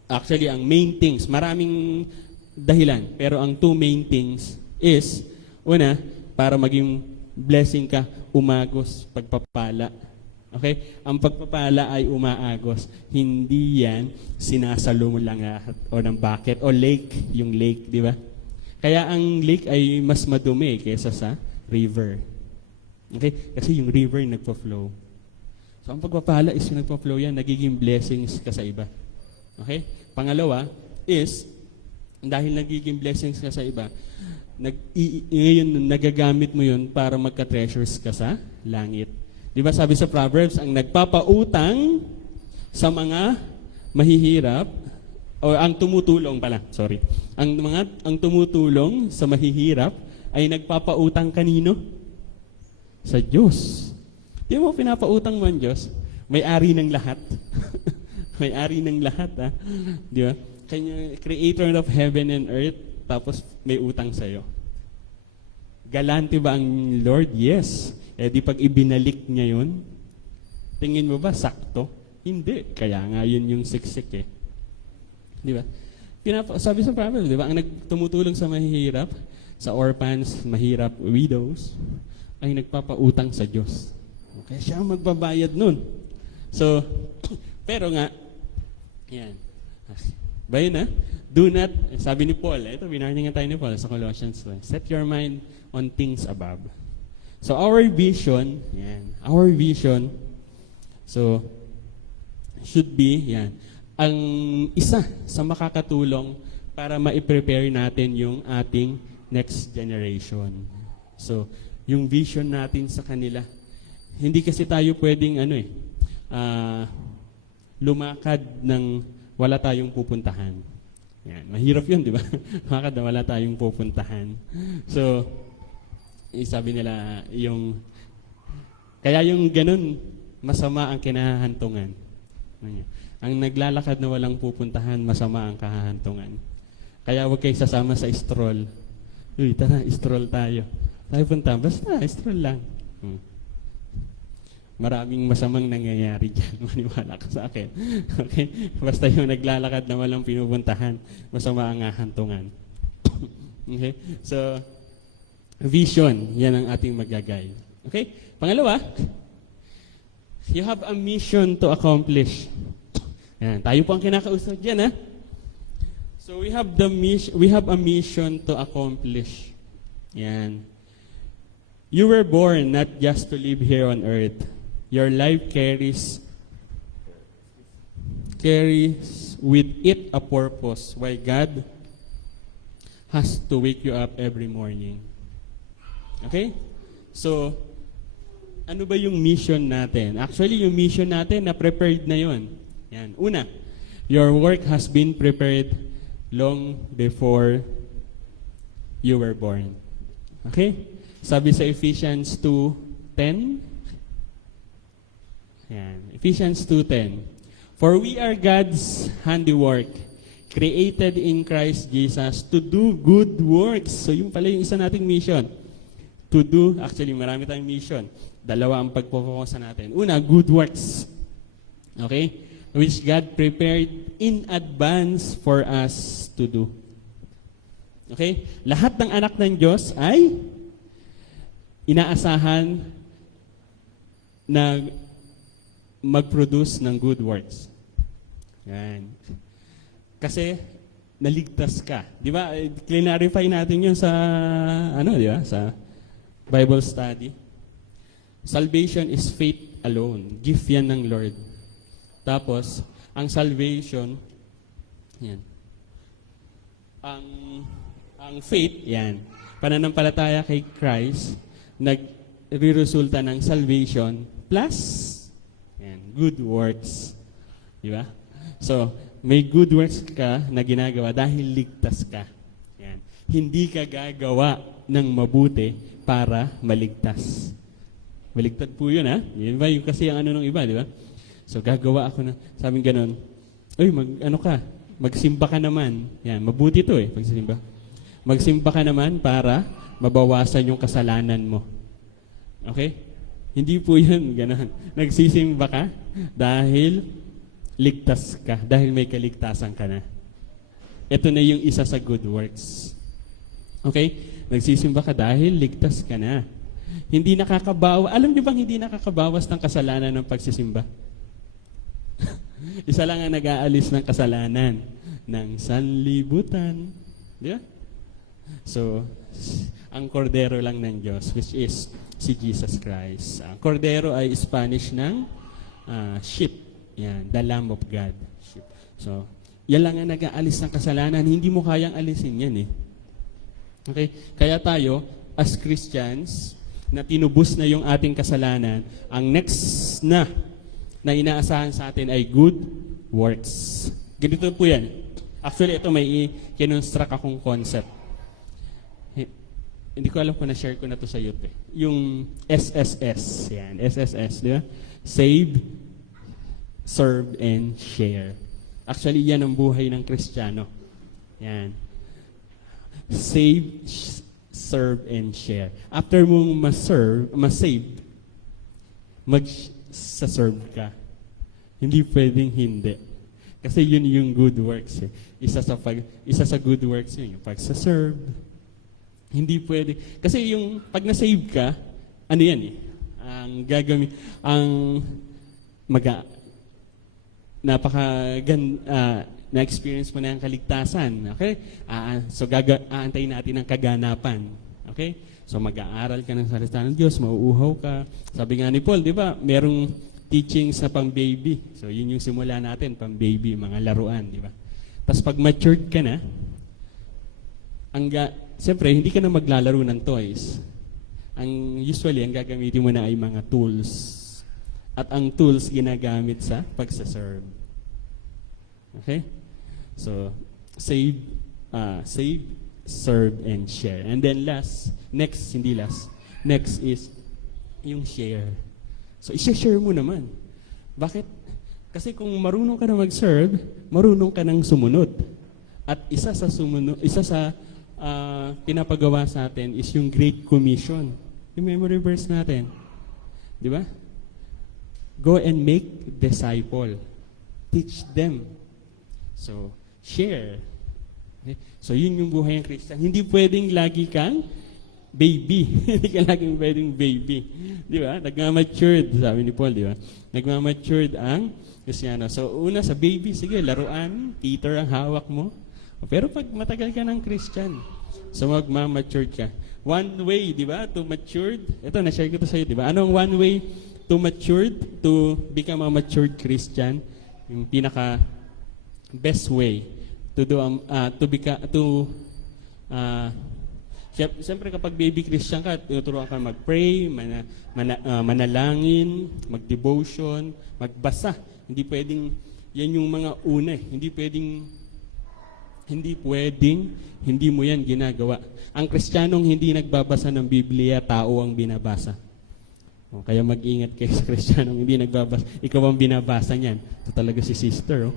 actually, ang main things, maraming dahilan, pero ang two main things is, una, para maging blessing ka, umagos, pagpapala. Okay? Ang pagpapala ay umaagos. Hindi yan sinasalo mo lang o ng bucket o lake, yung lake, di ba? Kaya ang lake ay mas madumi kaysa sa river. Okay? Kasi yung river nagpa-flow. So ang pagpapala is yung nagpa-flow yan, nagiging blessings ka sa iba. Okay? Pangalawa is, dahil nagiging blessings ka sa iba, ngayon nagagamit mo yun para magka-treasures ka sa langit. Di ba sabi sa Proverbs, ang nagpapautang sa mga mahihirap, o ang tumutulong pala, sorry. Ang tumutulong sa mahihirap ay nagpapautang kanino? Sa Diyos. Di mo pinapautang mo ang Diyos? May-ari ng lahat. May-ari ng lahat, ha? Di ba? Kanya, creator of heaven and earth, tapos may utang sa'yo. Galante ba ang Lord? Yes. Eh di pag ibinalik niya yun, tingin mo ba sakto? Hindi. Kaya nga yun yung siksik eh. Di ba? Sabi sa Bible, di ba? Ang nagtumutulong sa mahihirap, sa orphans, mahirap, widows, ay nagpapautang sa Diyos. Kaya siya ang magbabayad nun. So, pero nga, yan. Ba yun, ha? Do not, sabi ni Paul, ito, binarning nga tayo ni Paul sa Colossians 1, set your mind on things above. So, our vision, so, should be, ang isa sa makakatulong para ma-prepare natin yung ating next generation. So, yung vision natin sa kanila, hindi kasi tayo pwedeng, lumakad ng wala tayong pupuntahan. Yan, mahirap yun, di ba? Lumakad na wala tayong pupuntahan. So, sabi nila, kaya yung ganun, masama ang kinahantungan. Ang naglalakad na walang pupuntahan, masama ang kahahantungan. Kaya huwag kayo sasama sa stroll. Uy, tara, stroll tayo. Tayo punta, basta, stroll lang. Maraming masamang nangyayari dyan. Maniwala ka sa akin. Okay? Basta yung naglalakad na walang pinupuntahan, masama ang hahantungan. Okay? So, vision, yan ang ating magagay. Okay? Pangalawa, you have a mission to accomplish. Yan, tayo po ang kinakausap dyan, ha? So we have a mission to accomplish. Yan. You were born not just to live here on earth. Your life carries with it a purpose why God has to wake you up every morning. Okay? So, ano ba yung mission natin? Actually, yung mission natin, na-prepared na yon. Yan. Una, your work has been prepared long before you were born. Okay? Sabi sa Ephesians 2:10. Yan. Ephesians 2:10. For we are God's handiwork, created in Christ Jesus to do good works. So, yung pala yung isa nating mission. Actually, marami tayong mission. Dalawa ang pagpopokusa natin. Una, good works. Okay? Which God prepared in advance for us to do. Okay? Lahat ng anak ng Diyos ay inaasahan na mag-produce ng good works. Yan. Kasi, naligtas ka. Di ba? Clarify natin yun sa, di ba? Sa Bible study. Salvation is faith alone. Gift yan ng Lord. Tapos, ang salvation, yan. Ang faith, yan. Pananampalataya kay Christ, nagre-resulta ng salvation plus yan, good works. Di ba? So, may good works ka na ginagawa dahil ligtas ka. Yan. Hindi ka gagawa ng mabuti para maligtas. Maligtad po yun, ha? Yun ba? Yung kasi ang ano ng iba, di ba? So, gagawa ako na, sabi ganon, uy, magsimba ka naman. Yan, mabuti to pagsimba. Magsimba ka naman para mabawasan yung kasalanan mo. Okay? Hindi po yun, ganon. Nagsisimba ka dahil ligtas ka, dahil may kaligtasan ka na. Ito na yung isa sa good works. Okay? Nagsisimba ka dahil ligtas ka na. Hindi nakakabawas. Alam niyo bang hindi nakakabawas ng kasalanan ng pagsisimba? Isa lang ang nag-aalis ng kasalanan ng sanlibutan. Di ba? So, ang kordero lang ng Diyos, which is si Jesus Christ. Ang kordero ay Spanish ng sheep. Yan, the Lamb of God. Sheep. So, yan lang ang nag-aalis ng kasalanan. Hindi mo kayang alisin yan Okay? Kaya tayo, as Christians, na tinubos na yung ating kasalanan, ang next na inaasahan sa atin ay good works. Ganito po yan. Actually, ito may kinonstruct akong concept. Hindi ko alam kung na-share ko na to sa youth. Yung SSS. Yan, SSS, di ba? Save, serve, and share. Actually, yan ang buhay ng Kristiyano. Yan. Save, serve, and share. After mong ma-save, mag-serve ka. Hindi pwedeng hindi. Kasi yun yung good works. Isa sa good works yun, yung pag-serve. Hindi pwede. Kasi yung pag na-save ka, ano yan ang na-experience mo na ang kaligtasan. Okay? So, aantayin natin ang kaganapan. Okay? So, mag-aaral ka ng salita ng Diyos, mauuhaw ka. Sabi nga ni Paul, di ba, merong teachings na pang-baby. So, yun yung simula natin, pang-baby, mga laruan, di ba? Tapos, pag matured ka na, siyempre, hindi ka na maglalaro ng toys. Usually, ang gagamitin mo na ay mga tools. At ang tools ginagamit sa pagsaserve. Okay? So, save, serve, and share. And then next is yung share. So, i-share mo naman. Bakit? Kasi kung marunong ka na mag-serve, marunong ka nang sumunod. At isa sa pinapagawa sa atin is yung Great Commission. Yung memory verse natin. Di ba? Go and make disciple. Teach them. So, share. Okay? So, yun yung buhay ng Christian. Hindi pwedeng lagi kang baby. Hindi ka laging pwedeng baby. Di ba? Nagmamatured, sabi ni Paul, di ba? Nagmamatured ang Kristiyano. So, una sa baby, sige, laruan, teeter ang hawak mo. Pero pag matagal ka ng Christian, so magmamatured ka. One way, di ba, to matured, ito, na-share ko to sa iyo, di ba? Anong one way to matured, to become a matured Christian? Yung pinaka best way siyempre kapag baby Christian ka, tinuturuan ka mag-pray, manalangin, mag-devotion, magbasa. Hindi pwedeng, yan yung mga una hindi mo yan ginagawa. Ang Kristiyanong hindi nagbabasa ng Biblia, tao ang binabasa. Kaya mag-ingat kayo sa Kristiyanong hindi nagbabasa. Ikaw ang binabasa niyan. Ito talaga si sister,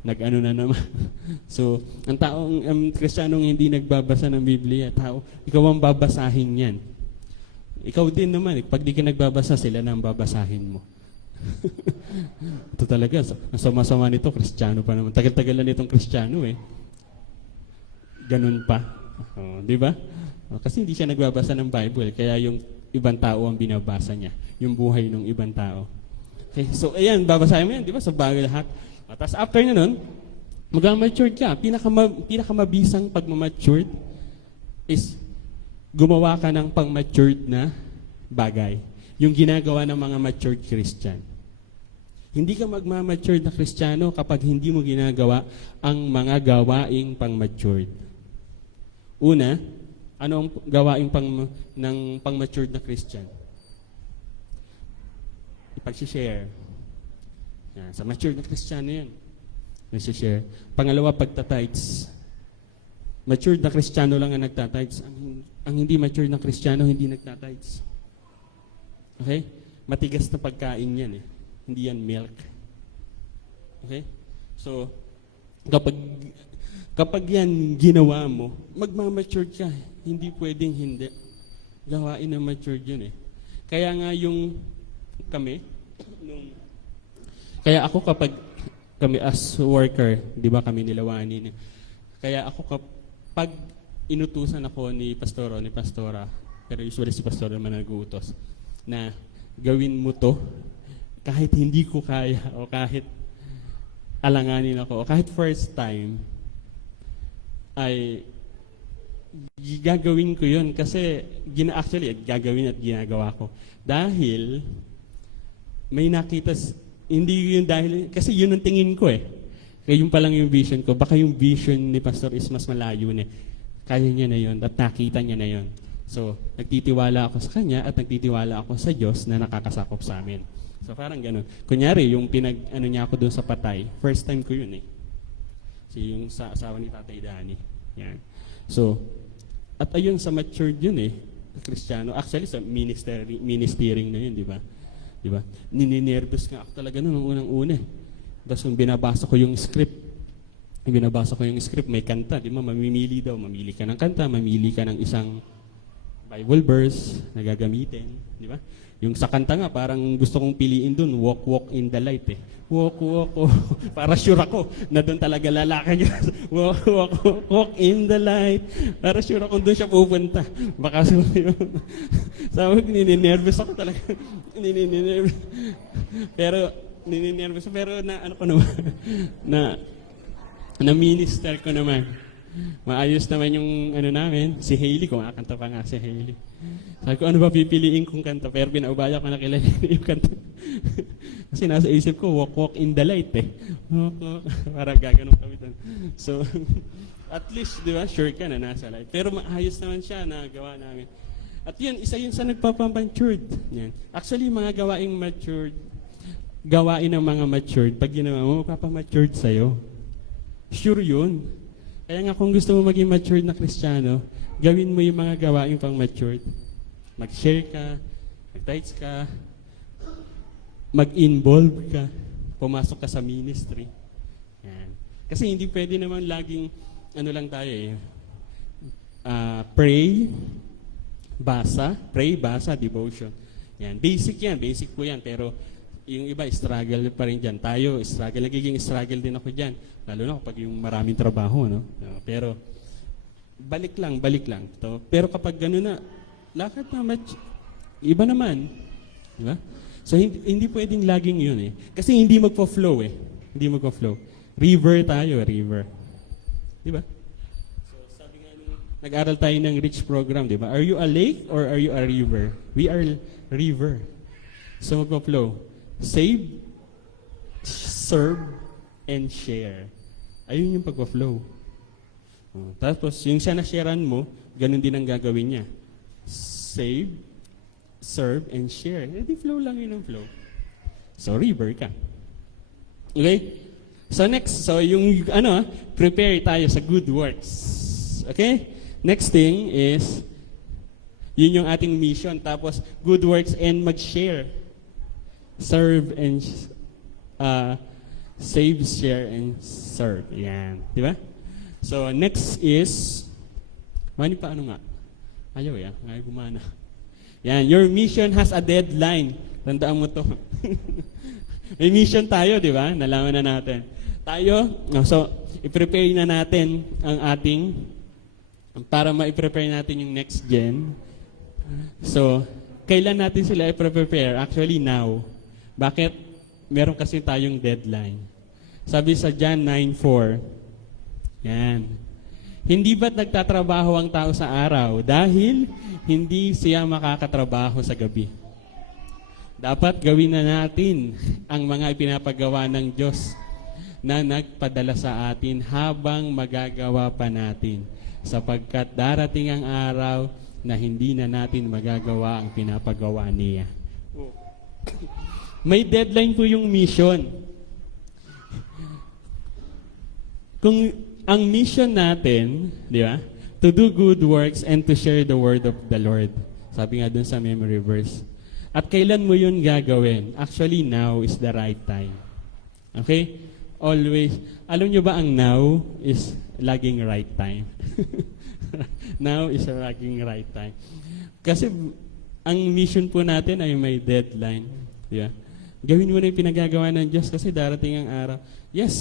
Nag-ano na naman. So, ang Kristiyanong hindi nagbabasa ng Biblia, ikaw ang babasahin yan. Ikaw din naman, pag di ka nagbabasa, sila na ang babasahin mo. Ito talaga, ang sama-sama nito, Kristiyano pa naman. Tagal-tagal na nitong Kristiyano Ganun pa. Di ba? Kasi hindi siya nagbabasa ng Bible, kaya yung ibang tao ang binabasa niya. Yung buhay ng ibang tao. Okay, so ayan, babasahin mo yan, di ba? Sa bagay lahat. Tapos after na nun, mag-matured ka. Pinakamabisang pag-matured is gumawa ka ng pang-matured na bagay. Yung ginagawa ng mga matured Christian. Hindi ka magmamatured na Kristiyano kapag hindi mo ginagawa ang mga gawaing pang-matured. Una, ano ang gawaing ng pang-matured na Christian? Ipag-share. Sa matured na Kristiyano yan. nasi-share. Pangalawa, pagtatights. Matured na Kristiyano lang ang nagtatights. Ang hindi matured na Kristiyano, hindi nagtatights. Okay? Matigas na pagkain yan eh. Hindi yan milk. Okay? So, kapag yan ginawa mo, magmamature ka. Hindi pwedeng hindi. Gawain na matured yun eh. Kaya nga kaya ako kapag kami as worker, di ba kami nilawanin, kaya ako kapag inutusan ako ni Pastora, pero usually si Pastora naman nag-uutos, na gawin mo to, kahit hindi ko kaya, o kahit alanganin ako, o kahit first time, ay gagawin ko yun kasi actually gagawin at ginagawa ko dahil may nakita, hindi yun dahil kasi yun ang tingin ko eh, kaya yun pa lang yung vision ko, baka yung vision ni Pastor is mas malayo na kaya niya na yun at nakita niya na yun. So nagtitiwala ako sa kanya at nagtitiwala ako sa Diyos na nakakasakop sa amin. So parang ganun, kunyari yung niya ako doon sa patay, first time ko yun eh, yung sa asawa ni Tatay Danny. Yan. So, at ayun sa matured yun eh, Kristiyano. Actually, sa ministering na yun, di ba? Di ba? Nininervous nga ako talaga noon, unang-una eh. Tapos kung binabasa ko yung script, may kanta, di ba? Mamili ka ng kanta, mamili ka ng isang Bible verse na gagamitin, di ba? Yung sa kanta nga, parang gusto kong piliin dun, walk, walk in the light eh. Walk, walk, walk. Para sure ako na dun talaga lalaki niya. Walk, walk, walk in the light. Para sure ako dun siya pupunta. Baka yun. Sabi ko, nininervous ako talaga. Nininervous. Pero na, ano ko naman, na minister ko naman. Maayos naman yung namin, si Hailey, kumakanta pa nga si Hailey. Sabi ko, ano ba pipiliin kong kanta? Pero binaubaya ko na kilala yung kanta. Kasi nasa isip ko, walk, walk in the light eh. Walk, walk. Parang gaganon kami doon. So, at least, di ba, sure ka na nasa light. Pero maayos naman siya na gawa namin. At yun, isa yun sa nagpapamatured. Yan. Actually, mga gawain ng mga matured, pag ginawa mo, magpapamatured sa'yo. Sure yun. Kaya nga kung gusto mo maging matured na Kristiyano, gawin mo yung mga gawain pang matured. Mag-share ka, mag-tithes ka, mag-involve ka, pumasok ka sa ministry. Yan. Kasi hindi pwede naman laging, lang tayo eh, pray, basa, devotion. Yan. Basic po yan, pero yung iba, struggle pa rin dyan. Tayo, nagiging struggle din ako dyan. Lalo na kapag yung maraming trabaho, no? Pero, balik lang. Pero kapag gano'n na, lakad na, iba naman. Di ba? So, hindi pwedeng laging yun eh. Kasi hindi magpo-flow eh. River tayo, river. Di ba? So, sabi nga nung nag-aral tayo ng REACH program, di ba? Are you a lake or are you a river? We are river. So, magpo-flow. Save, serve, and share. Ayun yung pagpa-flow. Tapos, yung siya na-sharean mo, ganun din ang gagawin niya. Save, serve, and share. Di flow lang yun ang flow. So, river ka. Okay? So, next. So, yung, prepare tayo sa good works. Okay? Next thing is, yun yung ating mission. Tapos, good works and mag-share. Serve and save, share, and serve. Yan. Di ba? So, next is, mani pa ano nga? Ayaw yan. Ayaw gumana. Yan. Your mission has a deadline. Tandaan mo to. May mission tayo, di ba? Nalaman na natin. So, i-prepare na natin ang ating, para ma-prepare natin yung next gen. So, kailan natin sila i-prepare? Actually, now. Bakit? Meron kasi tayong deadline. Sabi sa John 9:4, yan. Hindi ba't nagtatrabaho ang tao sa araw dahil hindi siya makakatrabaho sa gabi? Dapat gawin na natin ang mga ipinapagawa ng Diyos na nagpadala sa atin habang magagawa pa natin, sapagkat darating ang araw na hindi na natin magagawa ang pinapagawa niya. May deadline po yung mission. Kung ang mission natin, di ba? To do good works and to share the word of the Lord. Sabi nga dun sa memory verse. At kailan mo yun gagawin? Actually, now is the right time. Okay? Always. Alam nyo ba ang now is laging right time? Now is a laging right time. Kasi ang mission po natin ay may deadline. Di ba? Gawin mo na yung pinagagawa ng Diyos kasi darating ang araw. Yes,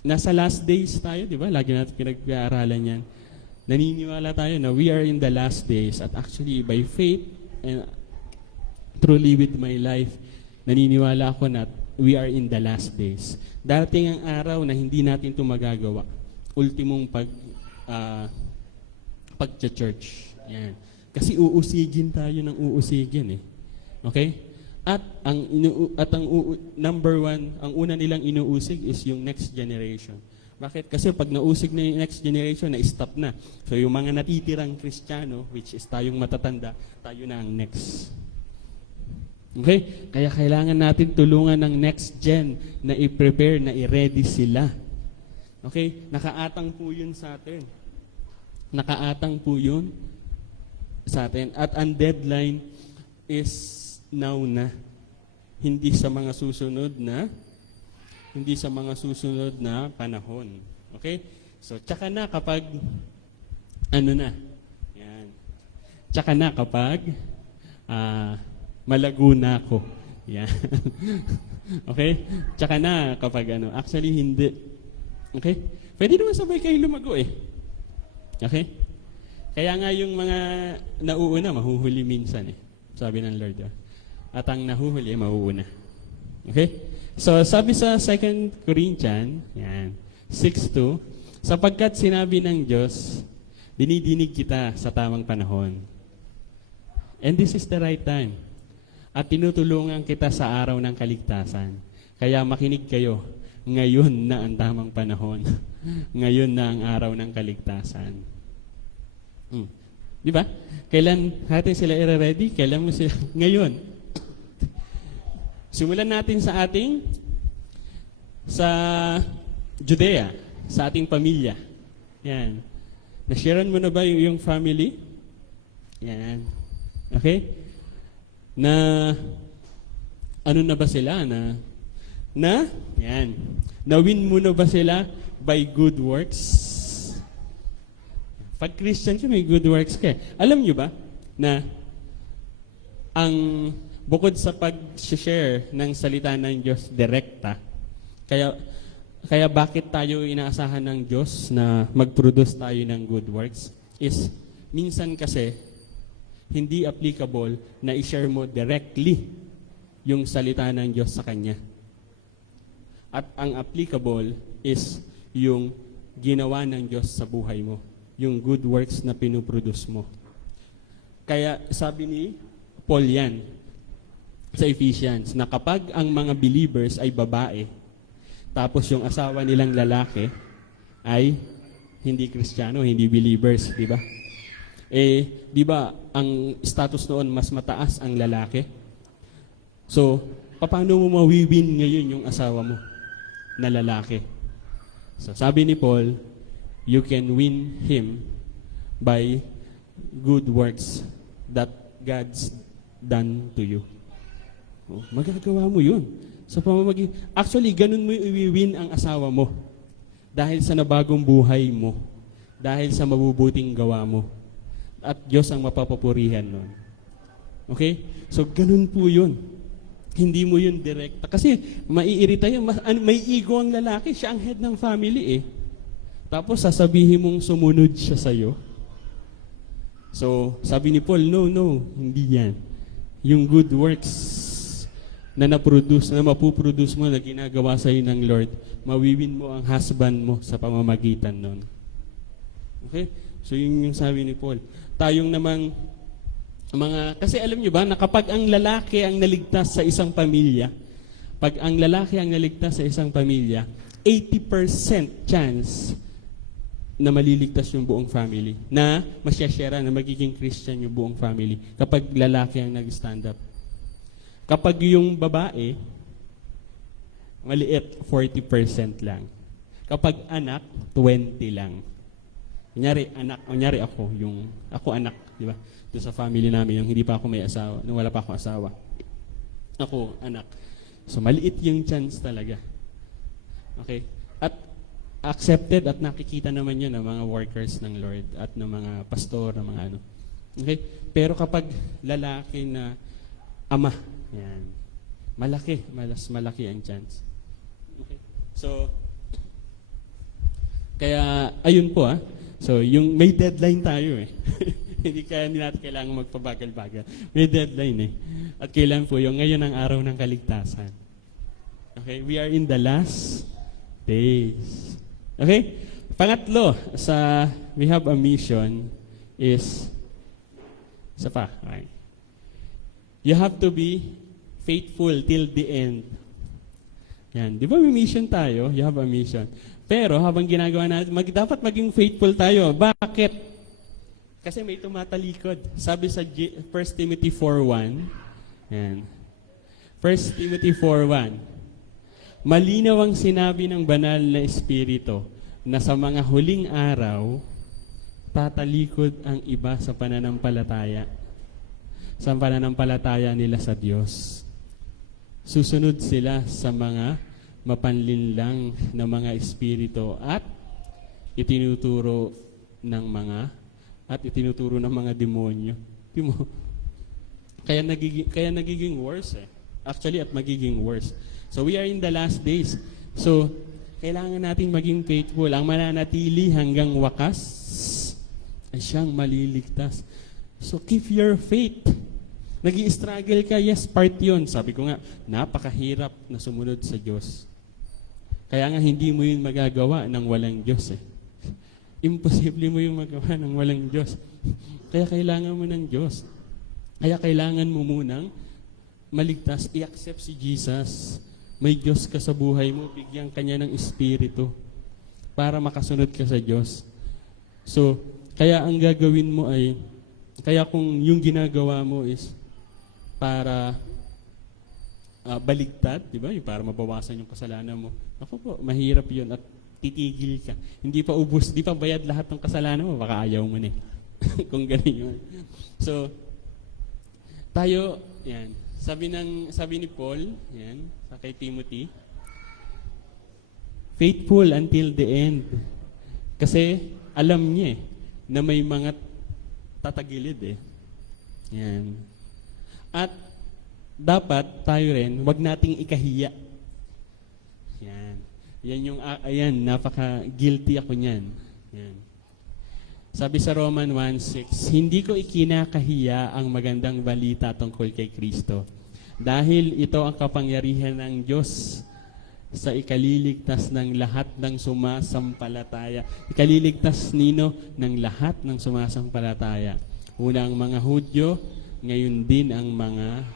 nasa last days tayo, di ba? Lagi natin pinag-aaralan yan. Naniniwala tayo na we are in the last days at actually by faith and truly with my life, naniniwala ako na we are in the last days. Darating ang araw na hindi natin ito magagawa. Ultimong pag-church. Yan. Kasi uusigin tayo ng uusigin eh. Okay? At number one, ang una nilang inuusig is yung next generation. Bakit? Kasi pag nausig na yung next generation, na-stop na. So yung mga natitirang Kristiyano, which is tayong matatanda, tayo na ang next. Okay? Kaya kailangan natin tulungan ng next gen na i-prepare, na i-ready sila. Okay? Nakaatang po yun sa atin. Nakaatang po yun sa atin. At ang deadline is now na. Hindi sa mga susunod na panahon. Okay? So, tsaka na kapag, yan. Tsaka na kapag, malago na ako. Yan. Okay? Tsaka na kapag actually hindi. Okay? Pwede naman sabay kayo lumago eh. Okay? Kaya nga yung mga nauuna, mahuhuli minsan eh. Sabi ng Lord. At ang nahuhuli, mauuna. Okay? So, sabi sa 2 Corinthians, yan, 6:2, sapagkat sinabi ng Diyos, dinidinig kita sa tamang panahon. And this is the right time. At tinutulungan kita sa araw ng kaligtasan. Kaya makinig kayo, ngayon na ang tamang panahon. Ngayon na ang araw ng kaligtasan. Di ba? Kailan natin sila i-ready? Kailan mo sila? Ngayon. Simulan natin sa Judea, sa ating pamilya. Yan. Na-sharean mo na ba yung family? Yan. Okay? Na ba sila? Yan. Na-win mo na ba sila by good works? Pag Christian ka, may good works ka. Alam nyo ba na ang bukod sa pag-share ng salita ng Diyos direkta, kaya bakit tayo inaasahan ng Diyos na mag-produce tayo ng good works is minsan kasi hindi applicable na i-share mo directly yung salita ng Diyos sa Kanya. At ang applicable is yung ginawa ng Diyos sa buhay mo, yung good works na pinuproduce mo. Kaya sabi ni Paul yan, sa Ephesians, na kapag ang mga believers ay babae, tapos yung asawa nilang lalaki ay hindi Kristiyano, hindi believers, di ba? Di ba, ang status noon mas mataas ang lalaki? So, paano mo mawiwin ngayon yung asawa mo na lalaki? So, sabi ni Paul, you can win him by good works that God's done to you. Magagawa mo yun. Sa pamamagitan. Actually, ganun mo i-win ang asawa mo. Dahil sa nabagong buhay mo. Dahil sa mabubuting gawa mo. At Diyos ang mapapupurihan nun. Okay? So, ganun po yun. Hindi mo yun direkta. Kasi, maiirita yun. May ego ang lalaki. Siya ang head ng family eh. Tapos, sasabihin mong sumunod siya sa'yo. So, sabi ni Paul, no, hindi yan. Yung good works na mapuproduce mo, na ginagawa sa iyo ng Lord, mawiwin mo ang husband mo sa pamamagitan nun. Okay? So, yun yung sabi ni Paul. Tayong namang kasi alam nyo ba, na kapag ang lalaki ang naligtas sa isang pamilya, 80% chance na maliligtas yung buong family, na masyashare na magiging Christian yung buong family kapag lalaki ang nag-stand up. Kapag yung babae, maliit, 40% lang. Kapag anak, 20 lang. Kunyari ako anak, di ba? Doon sa family namin, yung hindi pa ako may asawa, nung wala pa akong asawa. Ako, anak. So, maliit yung chance talaga. Okay? At accepted at nakikita naman yun ng mga workers ng Lord at ng mga pastor, ng mga ano. Okay? Pero kapag lalaki na ama, yan, malaki ang chance. Okay? So, kaya, ayun po So, yung may deadline tayo hindi natin kailangan magpabagal-bagal. May deadline At kailan po yung ngayon ang araw ng kaligtasan. Okay? We are in the last days. Okay? Pangatlo, we have a mission is, okay. You have to be faithful till the end. Yan. Di ba may mission tayo? You have a mission. Pero habang ginagawa natin, dapat maging faithful tayo. Bakit? Kasi may tumatalikod. Sabi sa 1 Timothy 4:1, yan. 1 Timothy 4:1, malinaw ang sinabi ng banal na Espiritu na sa mga huling araw, tatalikod ang iba sa pananampalataya. Sa pananampalataya nila sa Diyos. Susunod sila sa mga mapanlinlang na mga espiritu at itinuturo ng mga demonyo. Kaya nagiging worse Actually, at magiging worse. So we are in the last days. So, kailangan nating maging faithful. Ang mananatili hanggang wakas ay siyang maliligtas. So keep your faith. Nag-i-struggle ka, yes, part yun. Sabi ko nga, napakahirap na sumunod sa Diyos. Kaya nga hindi mo yun magagawa ng walang Diyos Imposible mo yung magawa ng walang Diyos. Kaya kailangan mo ng Diyos. Kaya kailangan mo munang maligtas, i-accept si Jesus. May Diyos ka sa buhay mo, bigyan Kanya ng Espiritu para makasunod ka sa Diyos. So, kaya ang gagawin mo kaya kung yung ginagawa mo is para baligtad, di ba? Yung para mabawasan yung kasalanan mo. Ako po, mahirap yun at titigil ka. Hindi pa ubos, di pa bayad lahat ng kasalanan mo, baka ayaw mo kung ganun yun. So, tayo, yan. Sabi ni Paul, yan, sa kay Timothy, faithful until the end. Kasi alam niya na may mga tatagilid Yan. At dapat tayo rin, wag nating ikahiya. Yan. Yan napaka-guilty ako niyan. Yan. Sabi sa Roman 1:6, hindi ko ikinakahiya ang magandang balita tungkol kay Kristo. Dahil ito ang kapangyarihan ng Diyos sa ikaliligtas ng lahat ng sumasampalataya. Ikaliligtas ng lahat ng sumasampalataya. Una ang mga Hudyo, ngayon din ang mga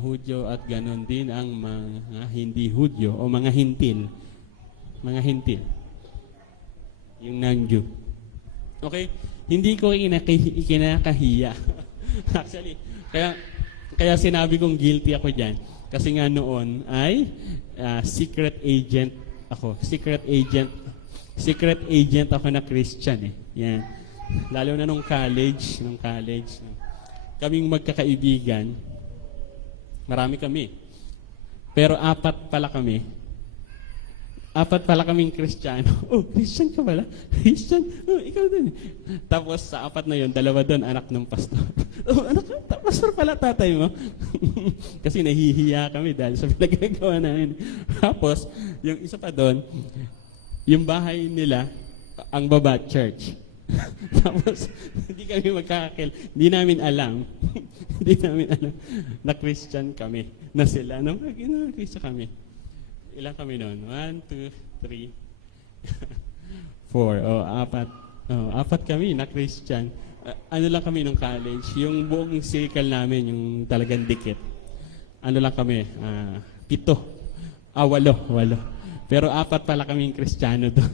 Hudyo at ganon din ang mga hindi Hudyo o mga hintil. Mga hintil. Yung non-Jew. Okay? Hindi ko ikinakahiya. Actually, kaya sinabi kong guilty ako dyan. Kasi nga noon ay secret agent ako. Secret agent ako na Christian Yan. Lalo na nung college. Kaming magkakaibigan, marami kami. Pero apat pala kaming Kristiyano. Oh, Christian ka pala? Christian? Oh, ikaw din. Tapos sa apat na yon, 2 doon, anak ng pastor. Oh, anak ka? Pastor pala tatay mo? Kasi nahihiya kami dahil sa pinagagawa namin. Tapos, yung isa pa doon, yung bahay nila, ang baba, church. Tapos, hindi kami magkakakil. Hindi namin alam na Christian kami. Na sila, Christian kami. Ilan kami noon? 1, 2, 3, 4. Apat kami na Christian. Ano lang kami nung college, yung buong circle namin, yung talagang dikit. Ano lang kami, 7. 8. Pero 4 pala kaming Kristiyano doon.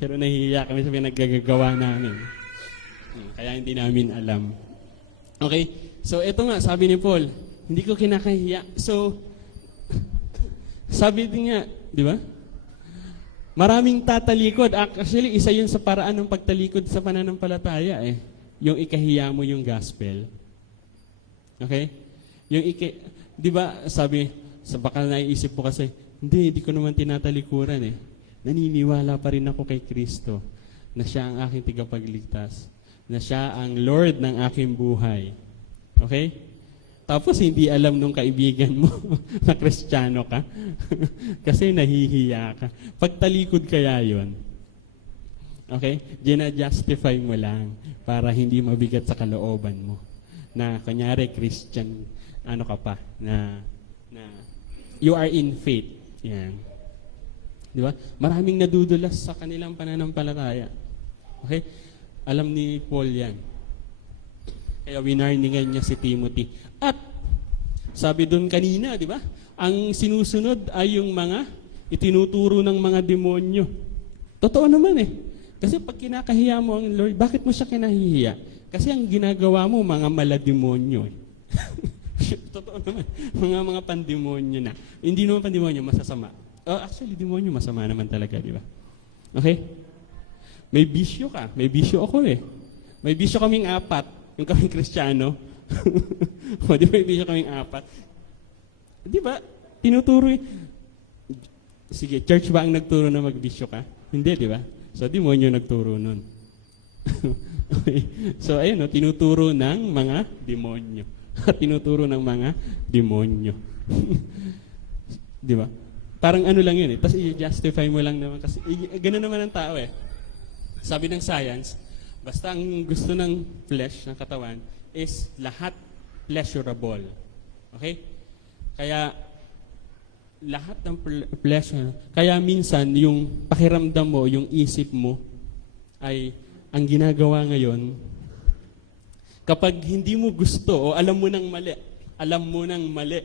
Pero nahihiya kami sa pinaggagawa namin. Kaya hindi namin alam. Okay? So, ito nga, sabi ni Paul, hindi ko kinakahiya. So, sabi din nga, Di ba? Maraming tatalikod. Actually, isa yun sa paraan ng pagtalikod sa pananampalataya eh. Yung ikahiya mo yung gospel. Okay? Di ba, sabi, sa bakal naiisip po kasi, hindi ko naman tinatalikuran eh. Naniniwala pa rin ako kay Kristo na siya ang aking tigapagligtas, na siya ang Lord ng aking buhay. Okay? Tapos hindi alam nung kaibigan mo na Kristiyano ka kasi nahihiya ka. Pagtalikod kaya yun. Okay? Gina-justify mo lang para hindi mabigat sa kalooban mo. Na kunyari Christian, ano ka pa, na you are in faith. Yan. Di ba? Maraming nadudulas sa kanilang pananampalataya. Okay? Alam ni Paul yan. Kaya winarningan niya si Timothy. At sabi doon kanina, di ba? Ang sinusunod ay yung mga itinuturo ng mga demonyo. Totoo naman eh. Kasi pag kinakahiya mo ang Lord, bakit mo siya kinahihiya? Kasi ang ginagawa mo, mga malademonyo eh. Totoo naman. Mga pandemonyo na. Hindi naman pandemonyo, masasama. Actually, demonyo masama naman talaga, di ba? Okay? May bisyo ka. May bisyo ako eh. May bisyo kaming 4. Yung kaming Kristiyano. O, di ba may bisyo kaming 4? Di ba? Tinuturo Sige, church ba ang nagturo na magbisyo ka? Hindi, di ba? So, demonyo nagturo nun. Okay. So, ayun, no, tinuturo ng mga demonyo. Tinuturo ng mga demonyo. Di ba? Parang ano lang yun eh. Tapos i-justify mo lang naman. Kasi gano'n naman ang tao eh. Sabi ng science, basta ang gusto ng flesh, ng katawan, is lahat pleasurable. Okay? Kaya, lahat ng pleasure, kaya minsan yung pakiramdam mo, yung isip mo, ay ang ginagawa ngayon, kapag hindi mo gusto o alam mo nang mali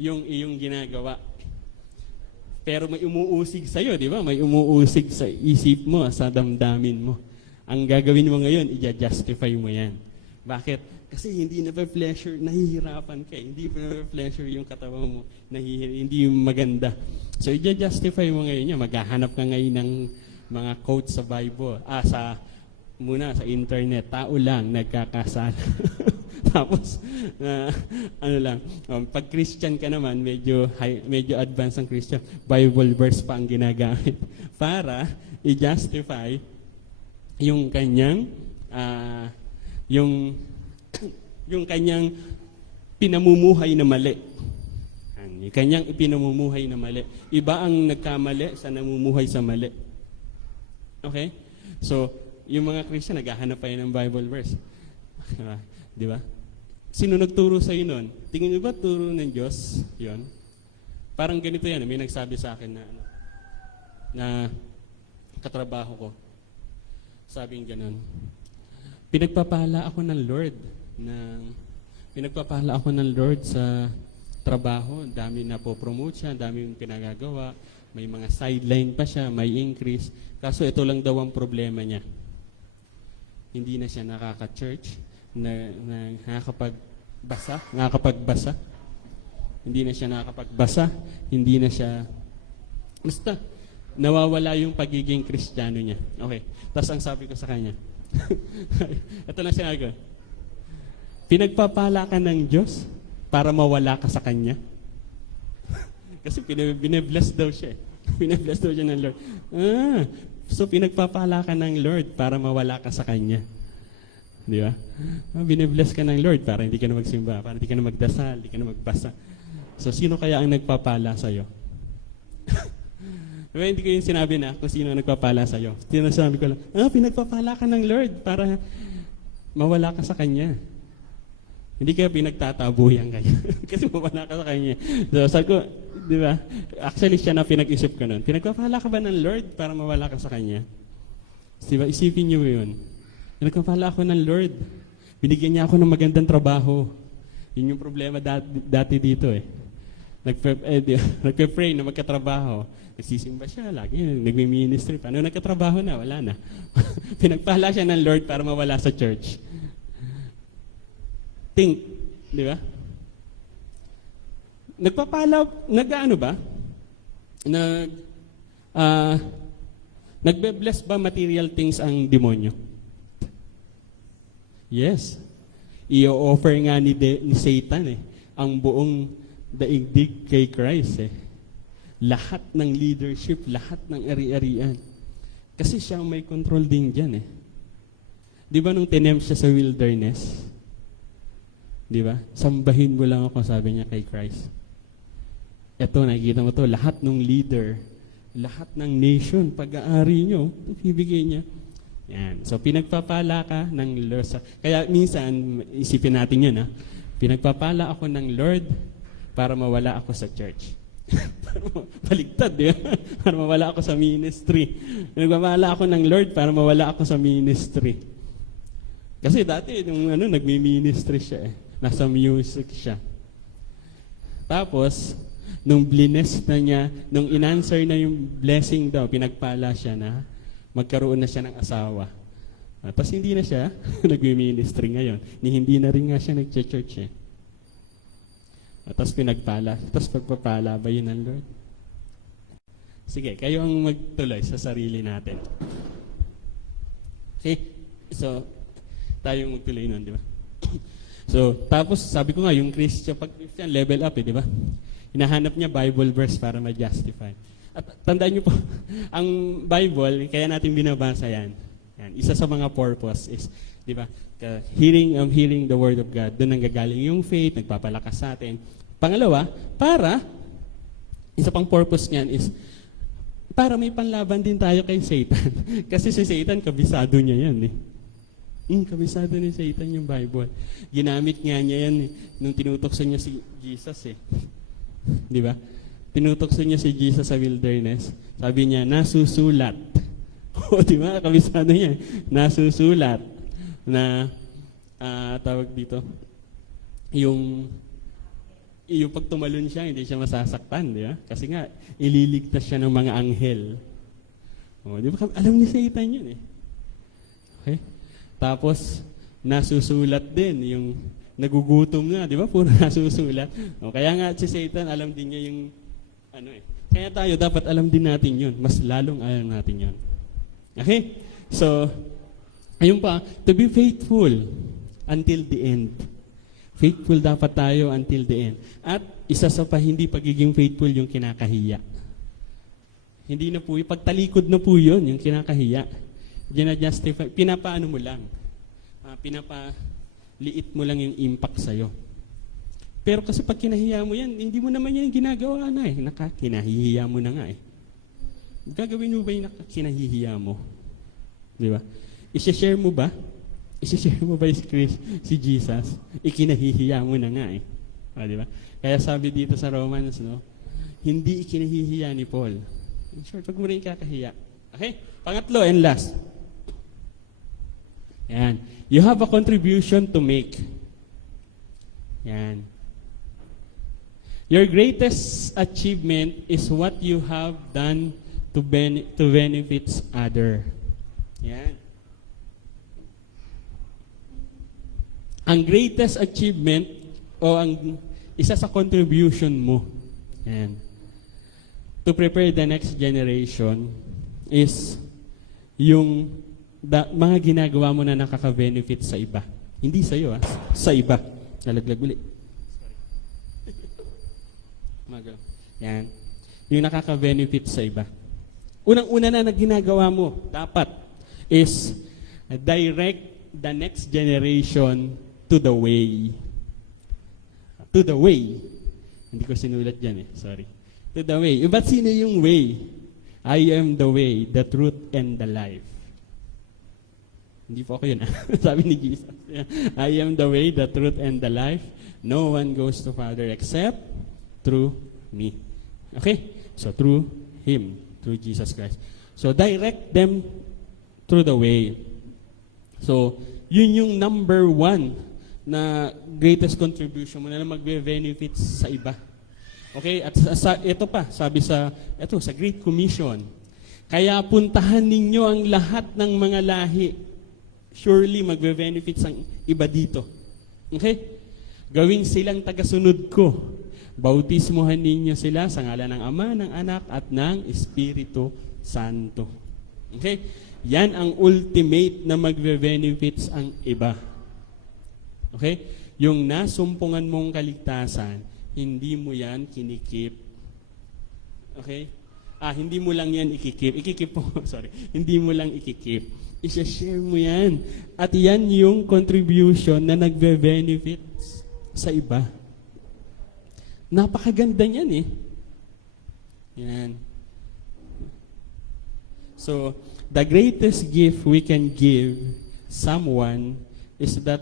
yung iyong ginagawa, pero may umuusig sa'yo, di ba? May umuusig sa isip mo, sa damdamin mo. Ang gagawin mo ngayon, i-justify mo yan. Bakit? Kasi hindi na pleasure, nahihirapan ka. Hindi na pleasure yung katawan mo, hindi maganda. So, i-justify mo ngayon yan. Maghahanap ka ngayon ng mga quotes sa Bible. Muna sa internet, tao lang nagkakasala. Tapos, pag Christian ka naman, medyo advanced ang Christian, Bible verse pa ang ginagamit para i-justify yung kanyang yung kanyang pinamumuhay na mali. Yung kanyang ipinamumuhay na mali. Iba ang nagkamali sa namumuhay sa mali. Okay? So, yung mga Christian, naghahanap pa yun ng Bible verse. Di ba? Sino nagturo sa nun? Tingin niyo ba turo ng Diyos? Yun. Parang ganito yan. May nagsabi sa akin na katrabaho ko. Sabing ganun. Pinagpapala ako ng Lord sa trabaho. Dami na po promote siya, dami yung pinagagawa. May mga sideline pa siya, may increase. Kaso ito lang daw ang problema niya. Hindi na siya nakaka-church, nakakapagbasa. Hindi na siya nakakapagbasa, hindi na siya, basta, nawawala yung pagiging Kristiyano niya. Okay, tapos ang sabi ko sa kanya, ito lang sinabi ko, pinagpapala ka ng Diyos para mawala ka sa Kanya. Kasi bine-bless daw siya. Bine-bless daw siya ng Lord. So pinagpapala ka ng Lord para mawala ka sa Kanya. Di ba? Bine-bless ka ng Lord para hindi ka na magsimba, para hindi ka na magdasal, hindi ka na magbasa. So sino kaya ang nagpapala sa'yo? Diba, hindi ko yung sinabi na kung sino ang nagpapala sa'yo. Sinasabi ko lang, pinagpapala ka ng Lord para mawala ka sa Kanya. Hindi kaya pinagtatabuyan kayo. Kasi mawala ka sa Kanya. So sabi ko, di ba? Actually, siya na pinag-isip ko nun. Pinagpapala ka ba ng Lord para mawala ka sa Kanya? Di ba? Isipin niyo yun. Pinagpapala ako ng Lord. Binigyan niya ako ng magandang trabaho. Yun yung problema dati dito eh. Nagpe-pray na magkatrabaho. Nagsisimba siya, lagi nagmi-ministry. Paano nagkatrabaho na? Wala na. Pinagpala siya ng Lord para mawala sa church. Think, di ba? Nagpapala, nag-ano ba? Nag, ah, nagbe-bless ba material things ang demonyo? Yes. I-offer nga ni Satan ang buong daigdig kay Christ Lahat ng leadership, lahat ng ari-arian. Kasi siya ang may control din dyan Di ba nung tinempt siya sa wilderness? Di ba? Sambahin mo lang ako, sabi niya kay Christ. Eto, nakikita mo to, lahat ng leader, lahat ng nation, pag-aari nyo, ibigay niya. Yan. So, pinagpapala ka ng Lord. Kaya minsan, isipin natin yun, pinagpapala ako ng Lord para mawala ako sa church. Baligtad, di ba? Para mawala ako sa ministry. Pinagpapala ako ng Lord para mawala ako sa ministry. Kasi dati, nung nagmi-ministry siya Nasa music siya. Tapos, nung blines na niya, nung in-answer na yung blessing daw, pinagpala siya na magkaroon na siya ng asawa. Tapos hindi na siya nagmi-ministry ngayon. Hindi na rin nga siya nag-church Tapos pinagpala. Tapos pagpapala ba yun ng Lord? Sige, kayo ang magtuloy sa sarili natin. Okay? So, tayo magtuloy nun, di ba? So, tapos sabi ko nga, yung pag Christian, level up di ba? Hinahanap niya Bible verse para ma-justify. At tandaan niyo po, ang Bible, kaya natin binabasa yan. Isa sa mga purpose is, di ba, hearing the Word of God. Doon nanggagaling yung faith, nagpapalakas sa atin. Pangalawa, isa pang purpose niyan is, para may panlaban din tayo kay Satan. Kasi si Satan, kabisado niya yan kabisado ni Satan yung Bible. Ginamit nga niya yan nung tinutokso niya si Jesus Di ba? Tinutokso niya si Jesus sa wilderness. Sabi niya, nasusulat. Di ba? Kabisado niya. Nasusulat na, tawag dito, yung pag tumalon siya, hindi siya masasaktan, di ba? Kasi nga, ililigtas siya ng mga anghel. Di ba? Alam ni Satan yun Okay? Tapos, nasusulat din yung nagugutom na, di ba? Puro nasusulat. Kaya nga si Satan, alam din niya yung Kaya tayo, dapat alam din natin yun. Mas lalong alam natin yun. Okay? So, ayun pa, to be faithful until the end. Faithful dapat tayo until the end. At isa sa hindi pagiging faithful yung kinakahiya. Hindi na po, pagtalikod na po yun, yung kinakahiya. Gina-justify, pinapaano mo lang. Pinapaliit mo lang yung impact sa'yo. Pero kasi pag kinahiya mo yan, hindi mo naman yan ginagawa na kinahihiya mo na nga Gagawin mo ba yung kinahihiya mo? Di ba? I-share mo ba? I-share mo ba si Jesus? Ikinahihiya mo na nga di ba? Kaya sabi dito sa Romans, hindi ikinahihiya ni Paul. In short, pag mo rin kakahiya. Okay? Pangatlo and last. Yan. You have a contribution to make. Yan. Your greatest achievement is what you have done to benefits other. Yan. Ang greatest achievement o ang isa sa contribution mo to prepare the next generation is yung mga ginagawa mo na nakaka-benefit sa iba. Hindi sa iyo, sa iba. Nalaglag ulit. Yan. Yung nakaka-benefit sa iba. Unang-una na ginagawa mo, dapat, is direct the next generation to the way. To the way. Hindi ko sinulat dyan sorry. To the way. Ba't sino yung way? I am the way, the truth, and the life. Hindi po ako yun. Sabi ni Jesus. I am the way, the truth, and the life. No one goes to Father except through me. Okay? So through Him, through Jesus Christ. So direct them through the way. So yun yung number one na greatest contribution mo na magbe-benefits sa iba. Okay? At ito pa, sabi sa Great Commission. Kaya puntahan ninyo ang lahat ng mga lahi. Surely magbe-benefits ang iba dito. Okay? Gawing silang tagasunod ko. Bautismuhan ninyo sila sa ngalan ng Ama, ng Anak, at ng Espiritu Santo. Okay? Yan ang ultimate na magbe-benefits ang iba. Okay? Yung nasumpungan mong kaligtasan, hindi mo yan kinikip. Okay? Hindi mo lang yan ikikip. Ikikip po, sorry. Hindi mo lang ikikip. Isa-share mo yan. At yan yung contribution na nagbe-benefits sa iba. Napakaganda niyan eh. Yan. So, the greatest gift we can give someone is that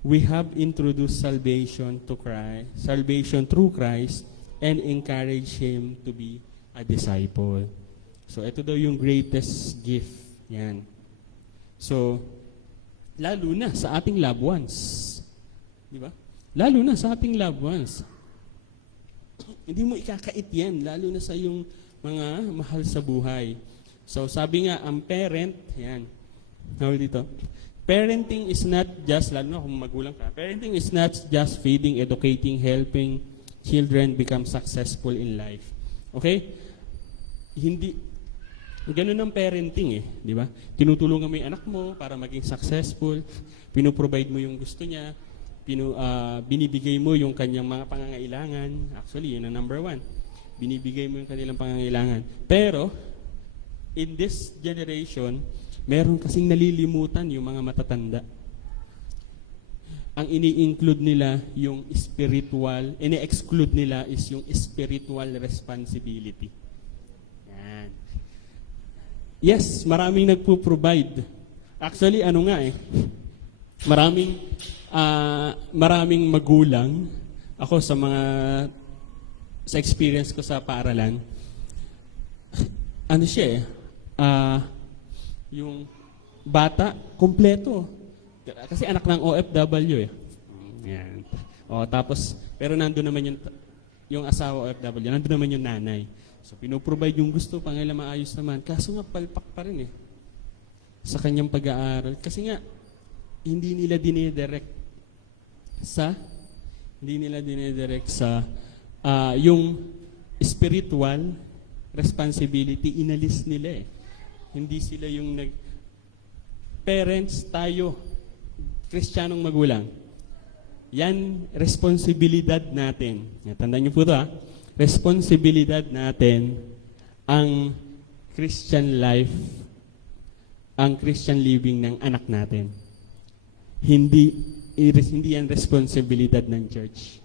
we have introduced salvation to Christ, salvation through Christ, and encourage him to be a disciple. So, ito daw yung greatest gift. Yan. So, lalo na sa ating loved ones. Di ba? Lalo na sa ating loved ones. Hindi mo ikakait yan, lalo na sa yung mga mahal sa buhay. So, sabi nga, ang parent, yan. Tawag dito. Parenting is not just, lalo na kung magulang ka, parenting is not just feeding, educating, helping children become successful in life. Okay? Hindi, ganun ang parenting eh, di ba? Tinutulungan mo yung anak mo para maging successful, pinoprovide mo yung gusto niya, binibigay mo yung kanyang mga pangangailangan. Actually, yun ang number one. Binibigay mo yung kanilang pangangailangan. Pero, in this generation, meron kasing nalilimutan yung mga matatanda. Ang ini-include nila yung spiritual, ini-exclude nila is yung spiritual responsibility. Yan. Yes, maraming nagpo-provide. Actually, ano nga eh, maraming magulang, ako sa experience ko sa paaralan, ano siya yung bata, kompleto. Kasi anak ng OFW eh. Yan. Tapos, pero nandun naman yung asawa OFW, nandun naman yung nanay. So, pinoprovide yung gusto, pangailan maayos naman. Kaso nga, palpak pa rin eh. Sa kanyang pag-aaral. Kasi nga, hindi nila dinidirect sa yung spiritual responsibility, inalis nila eh. Hindi sila yung parents, tayo, Kristiyanong magulang. Yan, responsibilidad natin. Tandaan niyo po ito responsibilidad natin ang Christian life, ang Christian living ng anak natin. Hindi yan responsibilidad ng church.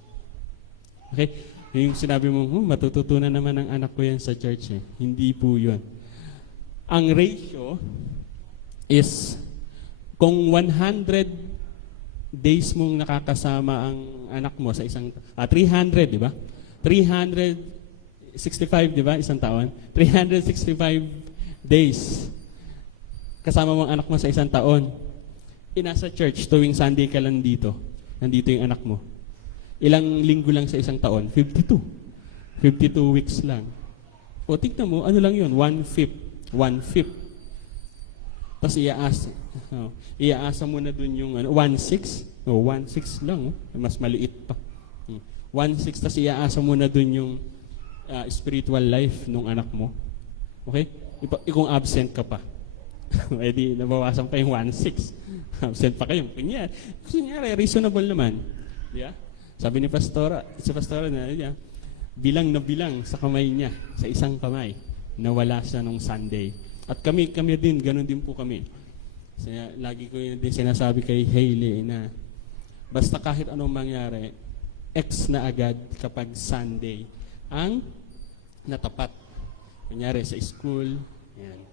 Okay? Yung sinabi mo, matututunan naman ng anak ko yan sa church eh. Hindi po yun. Ang ratio is, kung 100 days mong nakakasama ang anak mo sa isang, 300, di ba? 365, di ba? Isang taon. 365 days kasama mo ang anak mo sa isang taon. Nasa church, tuwing Sunday ka lang dito. Nandito yung anak mo. Ilang linggo lang sa isang taon? 52. 52 weeks lang. O tignan mo, ano lang yun? 1/5. 1/5. Tapos iaasa mo na dun yung 1/6. 1/6 lang. Mas maliit pa. 1/6, tapos iaasa mo na dun yung spiritual life ng anak mo. Okay? Kung absent ka pa. Edi nabawasan pa yung 1/6. Absent pa kayo. Kunyari, reasonable naman. Yeah? Sabi ni Pastora na bilang na bilang sa kamay niya, sa isang kamay, nawala siya nung Sunday. At kami din, ganun din po kami. Lagi ko yun din sinasabi kay Hailey na basta kahit anong mangyari, X na agad kapag Sunday ang natapat. Kunyari sa school, yan.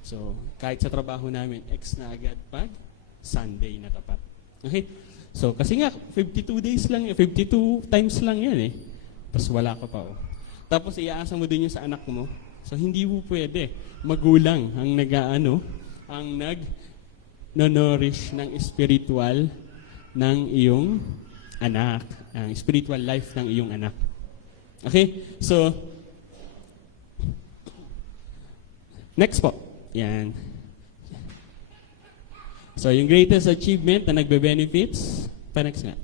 So, kahit sa trabaho namin, X na agad pag Sunday na tapat. Okay? So, kasi nga, 52 days lang, 52 times lang yan eh. Tapos wala ka pa. Tapos iaasa mo din yun sa anak mo. So, hindi mo pwede. Magulang ang ang nag-nourish ng spiritual ng iyong anak. Ang spiritual life ng iyong anak. Okay? So, next po. Yan. So, yung greatest achievement na nagbe-benefits, next nga.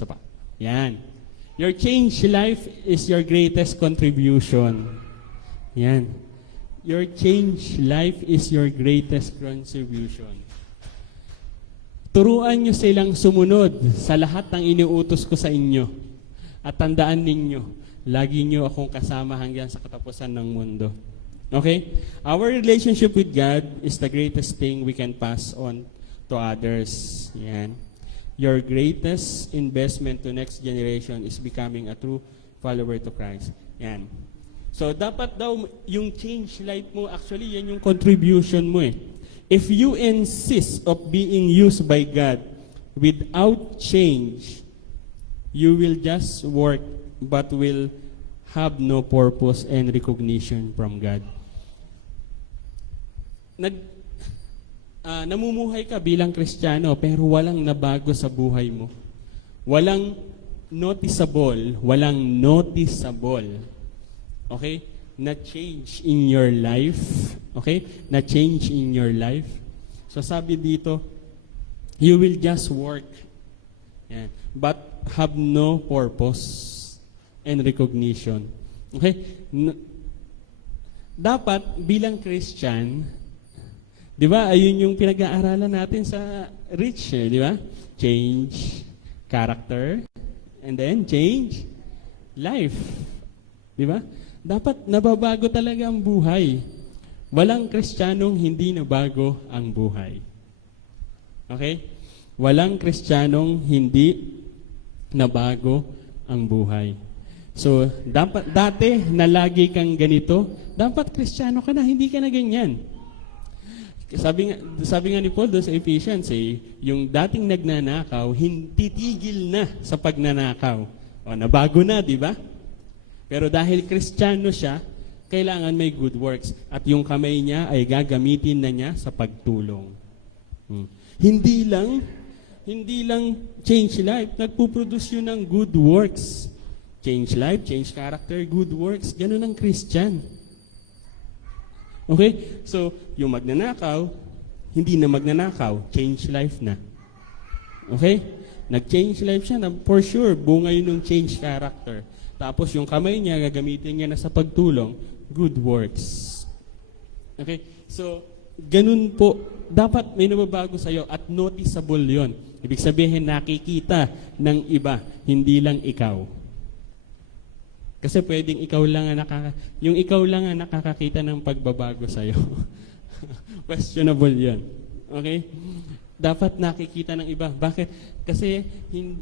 Isa pa. Yan. Your changed life is your greatest contribution. Yan. Your changed life is your greatest contribution. Turuan nyo silang sumunod sa lahat ng iniutos ko sa inyo. At tandaan ninyo, lagi nyo akong kasama hanggang sa katapusan ng mundo. Okay? Our relationship with God is the greatest thing we can pass on to others. Yan. Your greatest investment to next generation is becoming a true follower to Christ. Yan. So, dapat daw yung change life mo, actually, yan yung contribution mo eh. If you insist of being used by God without change, you will just work but will have no purpose and recognition from God. Namumuhay ka bilang Kristiyano pero walang nabago sa buhay mo. Walang noticeable, okay? Na change in your life, okay? Na change in your life. So sabi dito, you will just work, yan, but have no purpose and recognition. Okay? Dapat bilang Christian, di ba, ayun yung pinag-aaralan natin sa Rich, di ba? Change character, and then change life. Di ba? Dapat nababago talaga ang buhay. Walang Kristiyanong hindi nabago ang buhay. Okay? Walang Kristiyanong hindi nabago ang buhay. So, dapat dati na lagi kang ganito, dapat Kristiyano ka na, hindi ka na ganyan. Sabi nga ni Paul doon sa Ephesians, yung dating nagnanakaw, hindi tigil na sa pagnanakaw. O, nabago na, di ba? Pero dahil Kristiyano siya, kailangan may good works. At yung kamay niya ay gagamitin na niya sa pagtulong. Hindi lang change life, nagpuproduce yun ng good works. Change life, change character, good works. Ganun ang Christian. Okay? So, yung magnanakaw, hindi na magnanakaw, change life na. Okay? Nag-change life siya na for sure, bunga yun ng change character. Tapos yung kamay niya, gagamitin niya na sa pagtulong, good works. Okay? So, ganun po, dapat may nababago sa'yo at noticeable yon. Ibig sabihin, nakikita ng iba, hindi lang ikaw. Kasi pwedeng ikaw lang ang nakakakita ng pagbabago sa'yo. Questionable yon. Okay? Dapat nakikita ng iba. Bakit? Kasi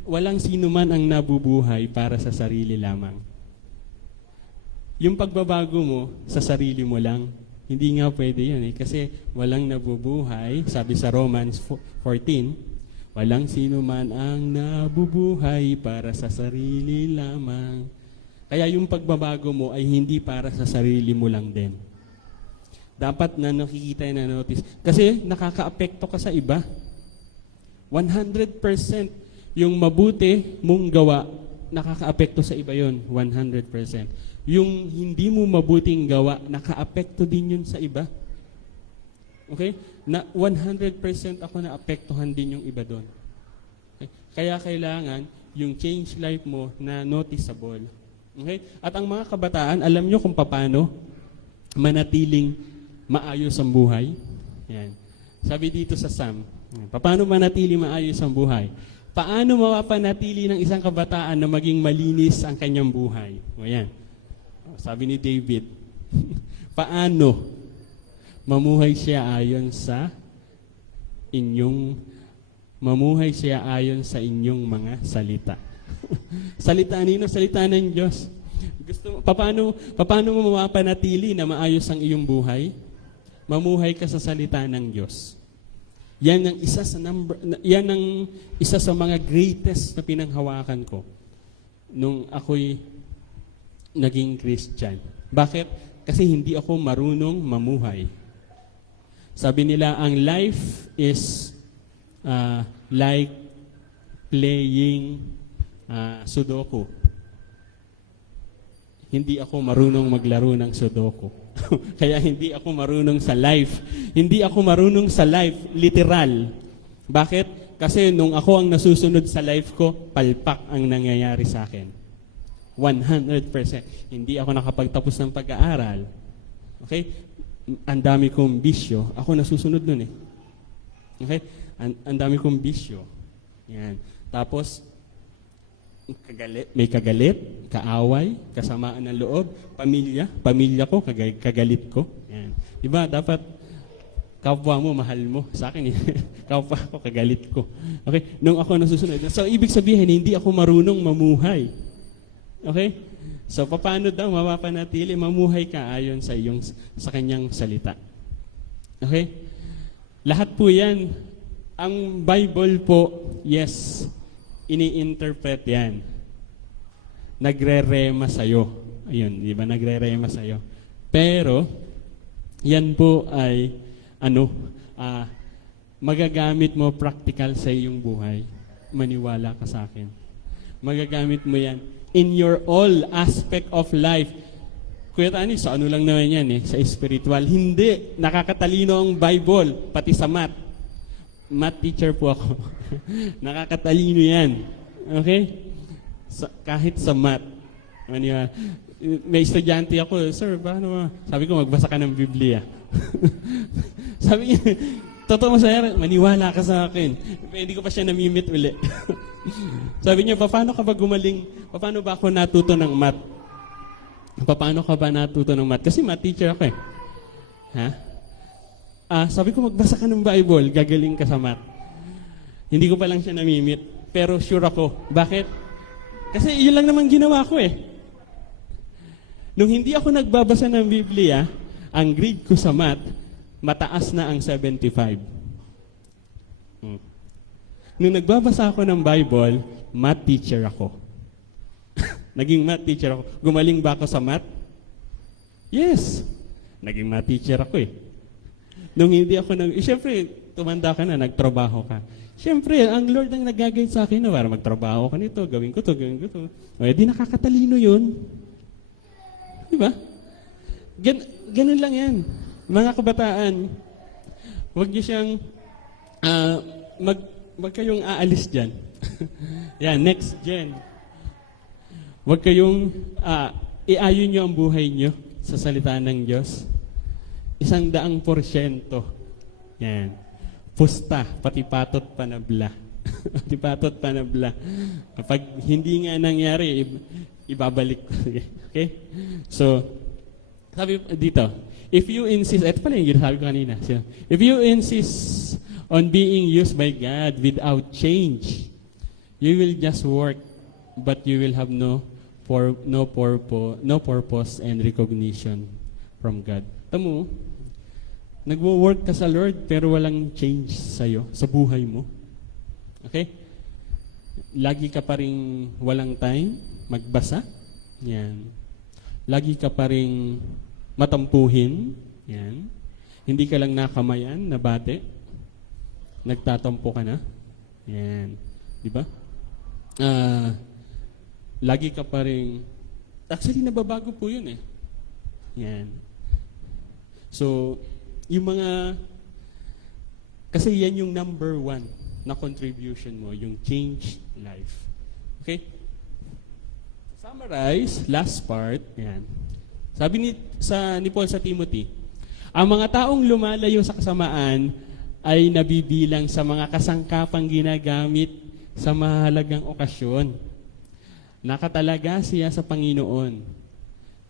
walang sino man ang nabubuhay para sa sarili lamang. Yung pagbabago mo sa sarili mo lang, hindi nga pwede yan eh. Kasi walang nabubuhay, sabi sa Romans 14, walang sino man ang nabubuhay para sa sarili lamang. Kaya yung pagbabago mo ay hindi para sa sarili mo lang din. Dapat na nakikita na notice. Kasi nakaka-apekto ka sa iba. 100% yung mabuti mong gawa, nakaka-apekto sa iba yon 100%. Yung hindi mo mabuting gawa, naka-apekto din yun sa iba. Okay? Na 100% ako na-apektuhan din yung iba doon. Okay? Kaya kailangan yung change life mo na noticeable. Okay? At ang mga kabataan, alam nyo kung paano manatiling maayos ang buhay? Yan. Sabi dito sa Psalm, paano manatili maayos ang buhay? Paano mapapanatili ng isang kabataan na maging malinis ang kanyang buhay? O yan. Sabi ni David, paano mamuhay siya ayon sa inyong mga salita? Salita nino? Salita ng Diyos. Paano mo mapapanatili na maayos ang iyong buhay? Mamuhay ka sa salita ng Diyos. Yan ang isa sa mga greatest na pinanghawakan ko nung ako'y naging Christian. Bakit? Kasi hindi ako marunong mamuhay. Sabi nila, ang life is like playing Sudoku. Hindi ako marunong maglaro ng Sudoku. Kaya hindi ako marunong sa life. Hindi ako marunong sa life, literal. Bakit? Kasi nung ako ang nasusunod sa life ko, palpak ang nangyayari sa akin. 100%. Hindi ako nakapagtapos ng pag-aaral. Okay? Ang dami kong bisyo. Ako nasusunod nun eh. Okay? Ang dami kong bisyo. Yan. Tapos, may kagalit, kaaway, kasamaan ng loob, pamilya ko, kagalit ko. Yan. Diba? Dapat kapwa mo, mahal mo. Sa akin, kapwa ko, kagalit ko. Okay? Nung ako nasusunod. So, ibig sabihin, hindi ako marunong mamuhay. Okay? So, paano daw mapapanatili? Mamuhay ka ayon sa kanyang salita. Okay? Lahat po yan. Ang Bible po, yes, ini-interpret yan. Nagre-rema sa'yo. Ayun, di ba? Nagre-rema sa'yo. Pero, yan po ay magagamit mo practical sa iyong buhay. Maniwala ka sa akin. Magagamit mo yan in your all aspect of life. Kuya Tani, sa ano lang naman yan eh, sa spiritual. Hindi, nakakatalino ang Bible, pati sa math. Math teacher po ako. Nakakatalino yan. Okay? Kahit sa math. Maniwala. May estudyante ako, sir, paano? Sabi ko, magbasa ka ng Biblia. Sabi niya, totoo masaya, maniwala ka sa akin. Hindi ko pa siya namimit uli. Sabi niya, paano ka ba gumaling? Paano ba ako natuto ng math? Paano ka ba natuto ng math? Kasi math teacher ako eh. Ha? Sabi ko, magbasa ka ng Bible, gagaling ka sa math. Hindi ko pa lang siya namimit, pero sure ako. Bakit? Kasi yun lang naman ginawa ko eh. Nung hindi ako nagbabasa ng Biblia, ang grade ko sa math, mataas na ang 75. Nung nagbabasa ako ng Bible, math teacher ako. Naging math teacher ako. Gumaling ba ako sa math? Yes. Naging math teacher ako eh. Nung hindi ako siyempre, tumanda ka na, nagtrabaho ka. Siyempre, ang Lord ang nag-guide sa akin na para magtrabaho ka nito, gawin ko to. O, di nakakatalino yun. Diba? Ganun lang yan. Mga kabataan, huwag niyo siyang, wag kayong aalis dyan. Yan, next gen. Huwag kayong, iayon niyo ang buhay niyo sa salita ng Diyos. 100%. Yan. Pusta, pati patot panabla. Pati patot panabla. Kapag hindi nga nangyari, ibabalik ko. Okay? So, sabi dito, if you insist, ito pala yung sabi ko kanina. So, if you insist on being used by God without change, you will just work, but you will have no purpose and recognition from God. Tamo, nagwo-work ka sa Lord pero walang change sa'yo, sa buhay mo. Okay? Lagi ka pa rin walang time magbasa. Yan. Lagi ka pa rin matampuhin. Yan. Hindi ka lang nakamayan, nabate. Nagtatampo ka na. Yan. Di ba? Lagi ka pa rin, actually nababago po yun eh. Yan. So, yung mga, kasi yan yung number 1 na contribution mo, yung change life. Okay? Summarize, last part, yan. Sabi ni Paul sa Timothy, ang mga taong lumalayo sa kasamaan ay nabibilang sa mga kasangkapang ginagamit sa mahalagang okasyon. Nakatalaga siya sa Panginoon.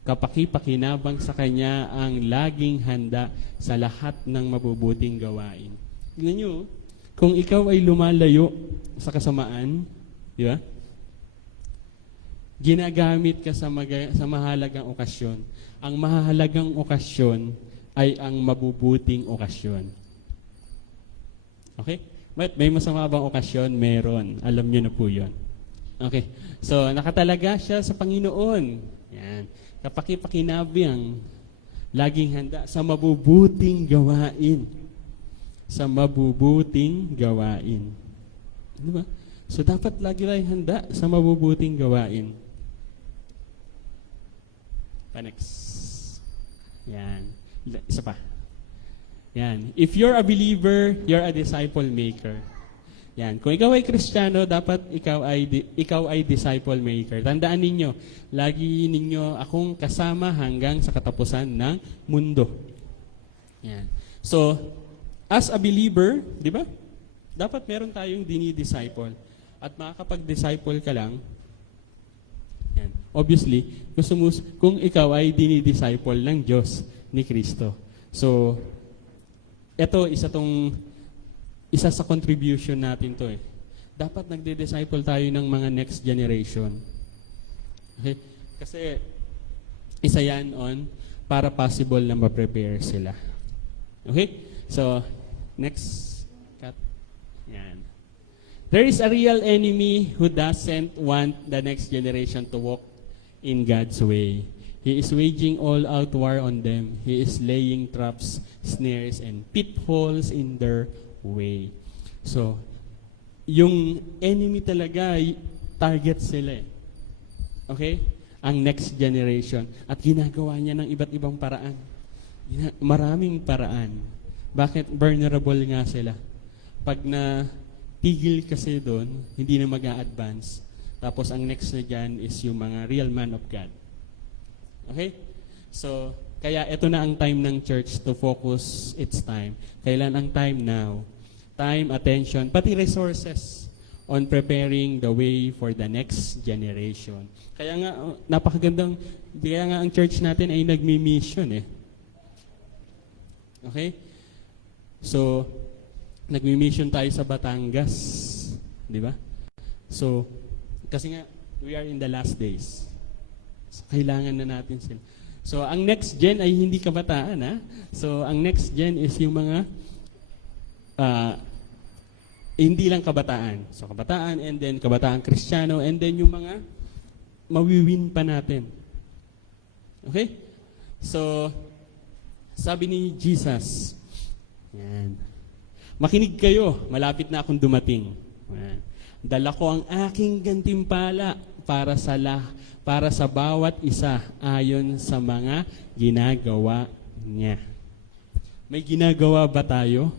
Kapaki-pakinabang sa Kanya ang laging handa sa lahat ng mabubuting gawain. Tingnan nyo, kung ikaw ay lumalayo sa kasamaan, di ba? Ginagamit ka sa mahalagang okasyon. Ang mahalagang okasyon ay ang mabubuting okasyon. Okay? May masama bang okasyon? Meron. Alam nyo na po yun. Okay. So, nakatalaga siya sa Panginoon. Yan. Kapaki-pakinabang, laging handa sa mabubuting gawain. Sa mabubuting gawain. Di ba? So, dapat lagi tayong handa sa mabubuting gawain. Next. Yan. Isa pa. Yan. If you're a believer, you're a disciple maker. Yan. Kung ikaw ay Kristiyano, dapat ikaw ay disciple maker. Tandaan ninyo, lagi ninyo akong kasama hanggang sa katapusan ng mundo. Yan. So, as a believer, di ba? Dapat meron tayong dinidisciple. At makakapag-disciple ka lang, yan. Obviously, kung ikaw ay dinidisciple ng Diyos ni Kristo. So, ito, isa sa contribution natin to eh. Dapat nagde-disciple tayo ng mga next generation. Okay? Kasi, isa yan on para possible na ma-prepare sila. Okay? So, next cut. Yan. There is a real enemy who doesn't want the next generation to walk in God's way. He is waging all-out war on them. He is laying traps, snares, and pitfalls in their way. So, yung enemy talaga, target sila eh. Okay? Ang next generation. At ginagawa niya ng iba't ibang paraan. Maraming paraan. Bakit? Vulnerable nga sila. Pag tigil kasi doon, hindi na mag-a-advance. Tapos ang next na dyan is yung mga real man of God. Okay? So, kaya ito na ang time ng church to focus its time. Kailan ang time now? Time, attention, pati resources on preparing the way for the next generation. Kaya nga, kaya nga ang church natin ay nagmi-mission eh. Okay? So, nagmi-mission tayo sa Batangas. Di ba? So, kasi nga, we are in the last days. So, kailangan na natin sila. So, ang next gen ay hindi kabataan, ha? So, ang next gen is yung mga hindi lang kabataan. So, kabataan and then kabataan Kristiyano and then yung mga mawiwin pa natin. Okay? So, sabi ni Jesus, yan, makinig kayo, malapit na akong dumating. Yan. Dala ko ang aking gantimpala para sa bawat isa ayon sa mga ginagawa niya. May ginagawa ba tayo?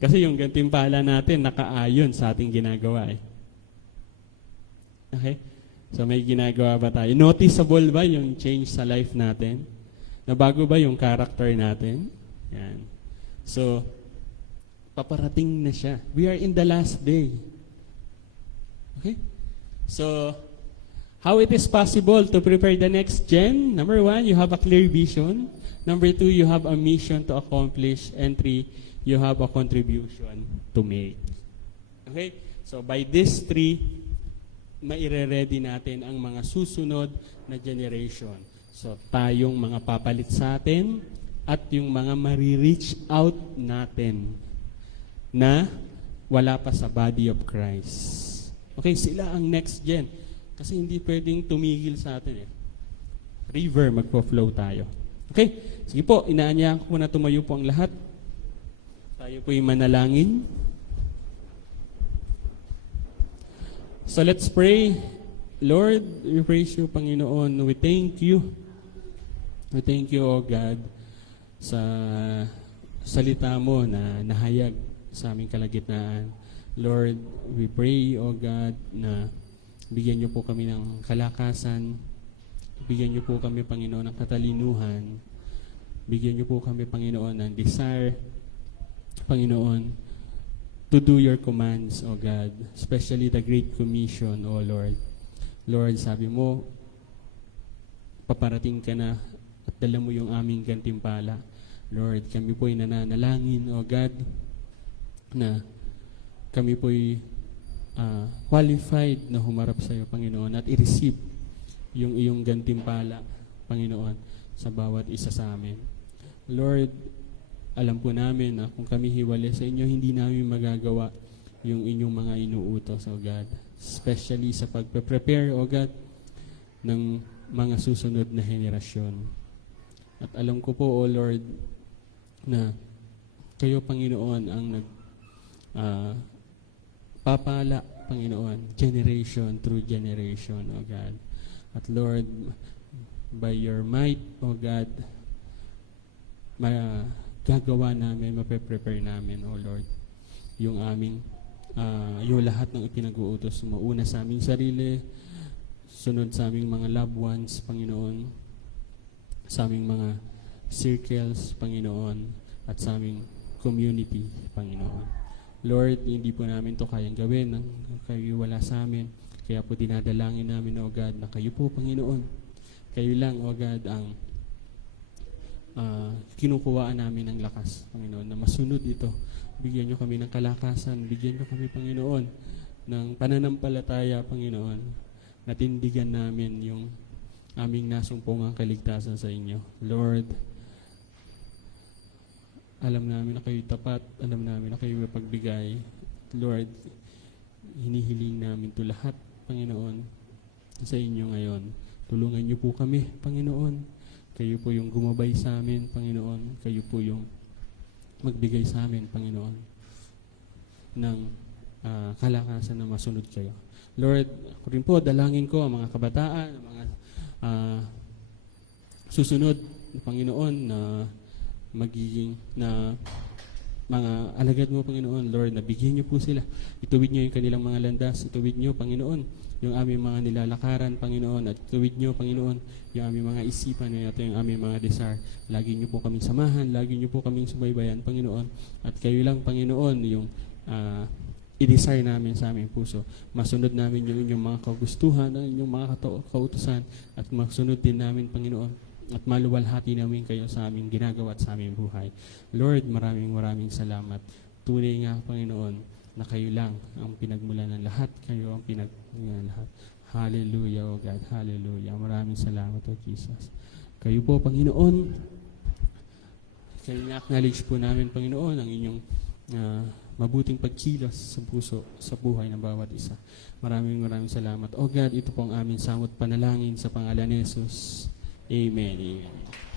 Kasi yung gantimpala natin nakaayon sa ating ginagawa eh. Okay? So may ginagawa ba tayo? Noticeable ba yung change sa life natin? Nabago ba yung character natin? Yan. So, paparating na siya. We are in the last day. Okay? So, how it is possible to prepare the next gen? Number 1, you have a clear vision. Number 2, you have a mission to accomplish. And 3, you have a contribution to make. Okay? So, by these 3, maire-ready natin ang mga susunod na generation. So, tayong mga papalit sa atin at yung mga marireach out natin na wala pa sa body of Christ. Okay, sila ang next gen. Kasi hindi pwedeng tumigil sa atin eh. River, magpo-flow tayo. Okay? Sige po, inaanyahan ko na tumayo po ang lahat. Tayo po'y manalangin. So let's pray. Lord, we praise you, Panginoon. We thank you. We thank you, O God, sa salita mo na nahayag sa aming kalagitnaan. Lord, we pray, O God, na bigyan niyo po kami ng kalakasan. Bigyan niyo po kami, Panginoon, ng katalinuhan. Bigyan niyo po kami, Panginoon, ng desire, Panginoon, to do your commands, O God, especially the Great Commission, O Lord. Lord, sabi mo, paparating ka na at dala mo yung aming gantimpala. Lord, kami po'y nananalangin, O God, na kami po'y qualified na humarap sa iyo, Panginoon, at i-receive yung iyong gantimpala, Panginoon, sa bawat isa sa amin. Lord, alam po namin na kung kami hiwalay sa inyo, hindi namin magagawa yung inyong mga inuutos, O God. Especially sa pagpe-prepare, O God, ng mga susunod na henerasyon. At alam ko po, O Lord, na kayo, Panginoon, ang papala, Panginoon, generation through generation, O God. At Lord, by your might, O God, gagawa namin, mape-prepare namin, O Lord, yung aming yung lahat ng ipinag-uutos mo. Una sa aming sarili, sunod sa aming mga loved ones, Panginoon, sa aming mga circles, Panginoon, at sa aming community, Panginoon. Lord, hindi po namin to kayang gawin nang kayo wala sa amin. Kaya po dinadalangin namin, O God, na kayo po, Panginoon. Kayo lang, O God, ang kinukuhaan namin ng lakas, Panginoon, na masunod ito. Bigyan nyo kami ng kalakasan, bigyan nyo kami, Panginoon, ng pananampalataya, Panginoon, na tindigan namin yung aming nasumpungang kaligtasan sa inyo. Lord, alam namin na kayo tapat, alam namin na kayo mapagbigay. Lord, hinihiling namin ito lahat, Panginoon, sa inyo ngayon. Tulungan niyo po kami, Panginoon. Kayo po yung gumabay sa amin, Panginoon. Kayo po yung magbigay sa amin, Panginoon, ng kalakasan na masunod kayo. Lord, ako rin po, dalangin ko ang mga kabataan, ang mga susunod, Panginoon, na magiging na mga alagad mo, Panginoon. Lord, nabigyan niyo po sila. Ituwid niyo yung kanilang mga landas. Ituwid niyo, Panginoon, yung aming mga nilalakaran, Panginoon. At ituwid niyo, Panginoon, yung aming mga isipan na ito, yung aming mga desire. Lagi niyo po kaming samahan. Lagi niyo po kaming subaybayan, Panginoon. At kayo lang, Panginoon, yung i-desire namin sa aming puso. Masunod namin yung inyong mga kagustuhan, ang inyong mga kautusan. At masunod din namin, Panginoon, at maluwalhati namin kayo sa aming ginagawa at sa aming buhay. Lord, maraming salamat. Tunay nga, Panginoon, na kayo lang ang pinagmulan ng lahat. Kayo ang pinagmulan ng lahat. Hallelujah, O God. Hallelujah. Maraming salamat, O Jesus. Kayo po, Panginoon, kayo na-acknowledge po namin, Panginoon, ang inyong mabuting pagkilos sa puso, sa buhay ng bawat isa. Maraming salamat. O God, ito po ang aming samot panalangin sa pangalan ni Jesus. Amen. Amen.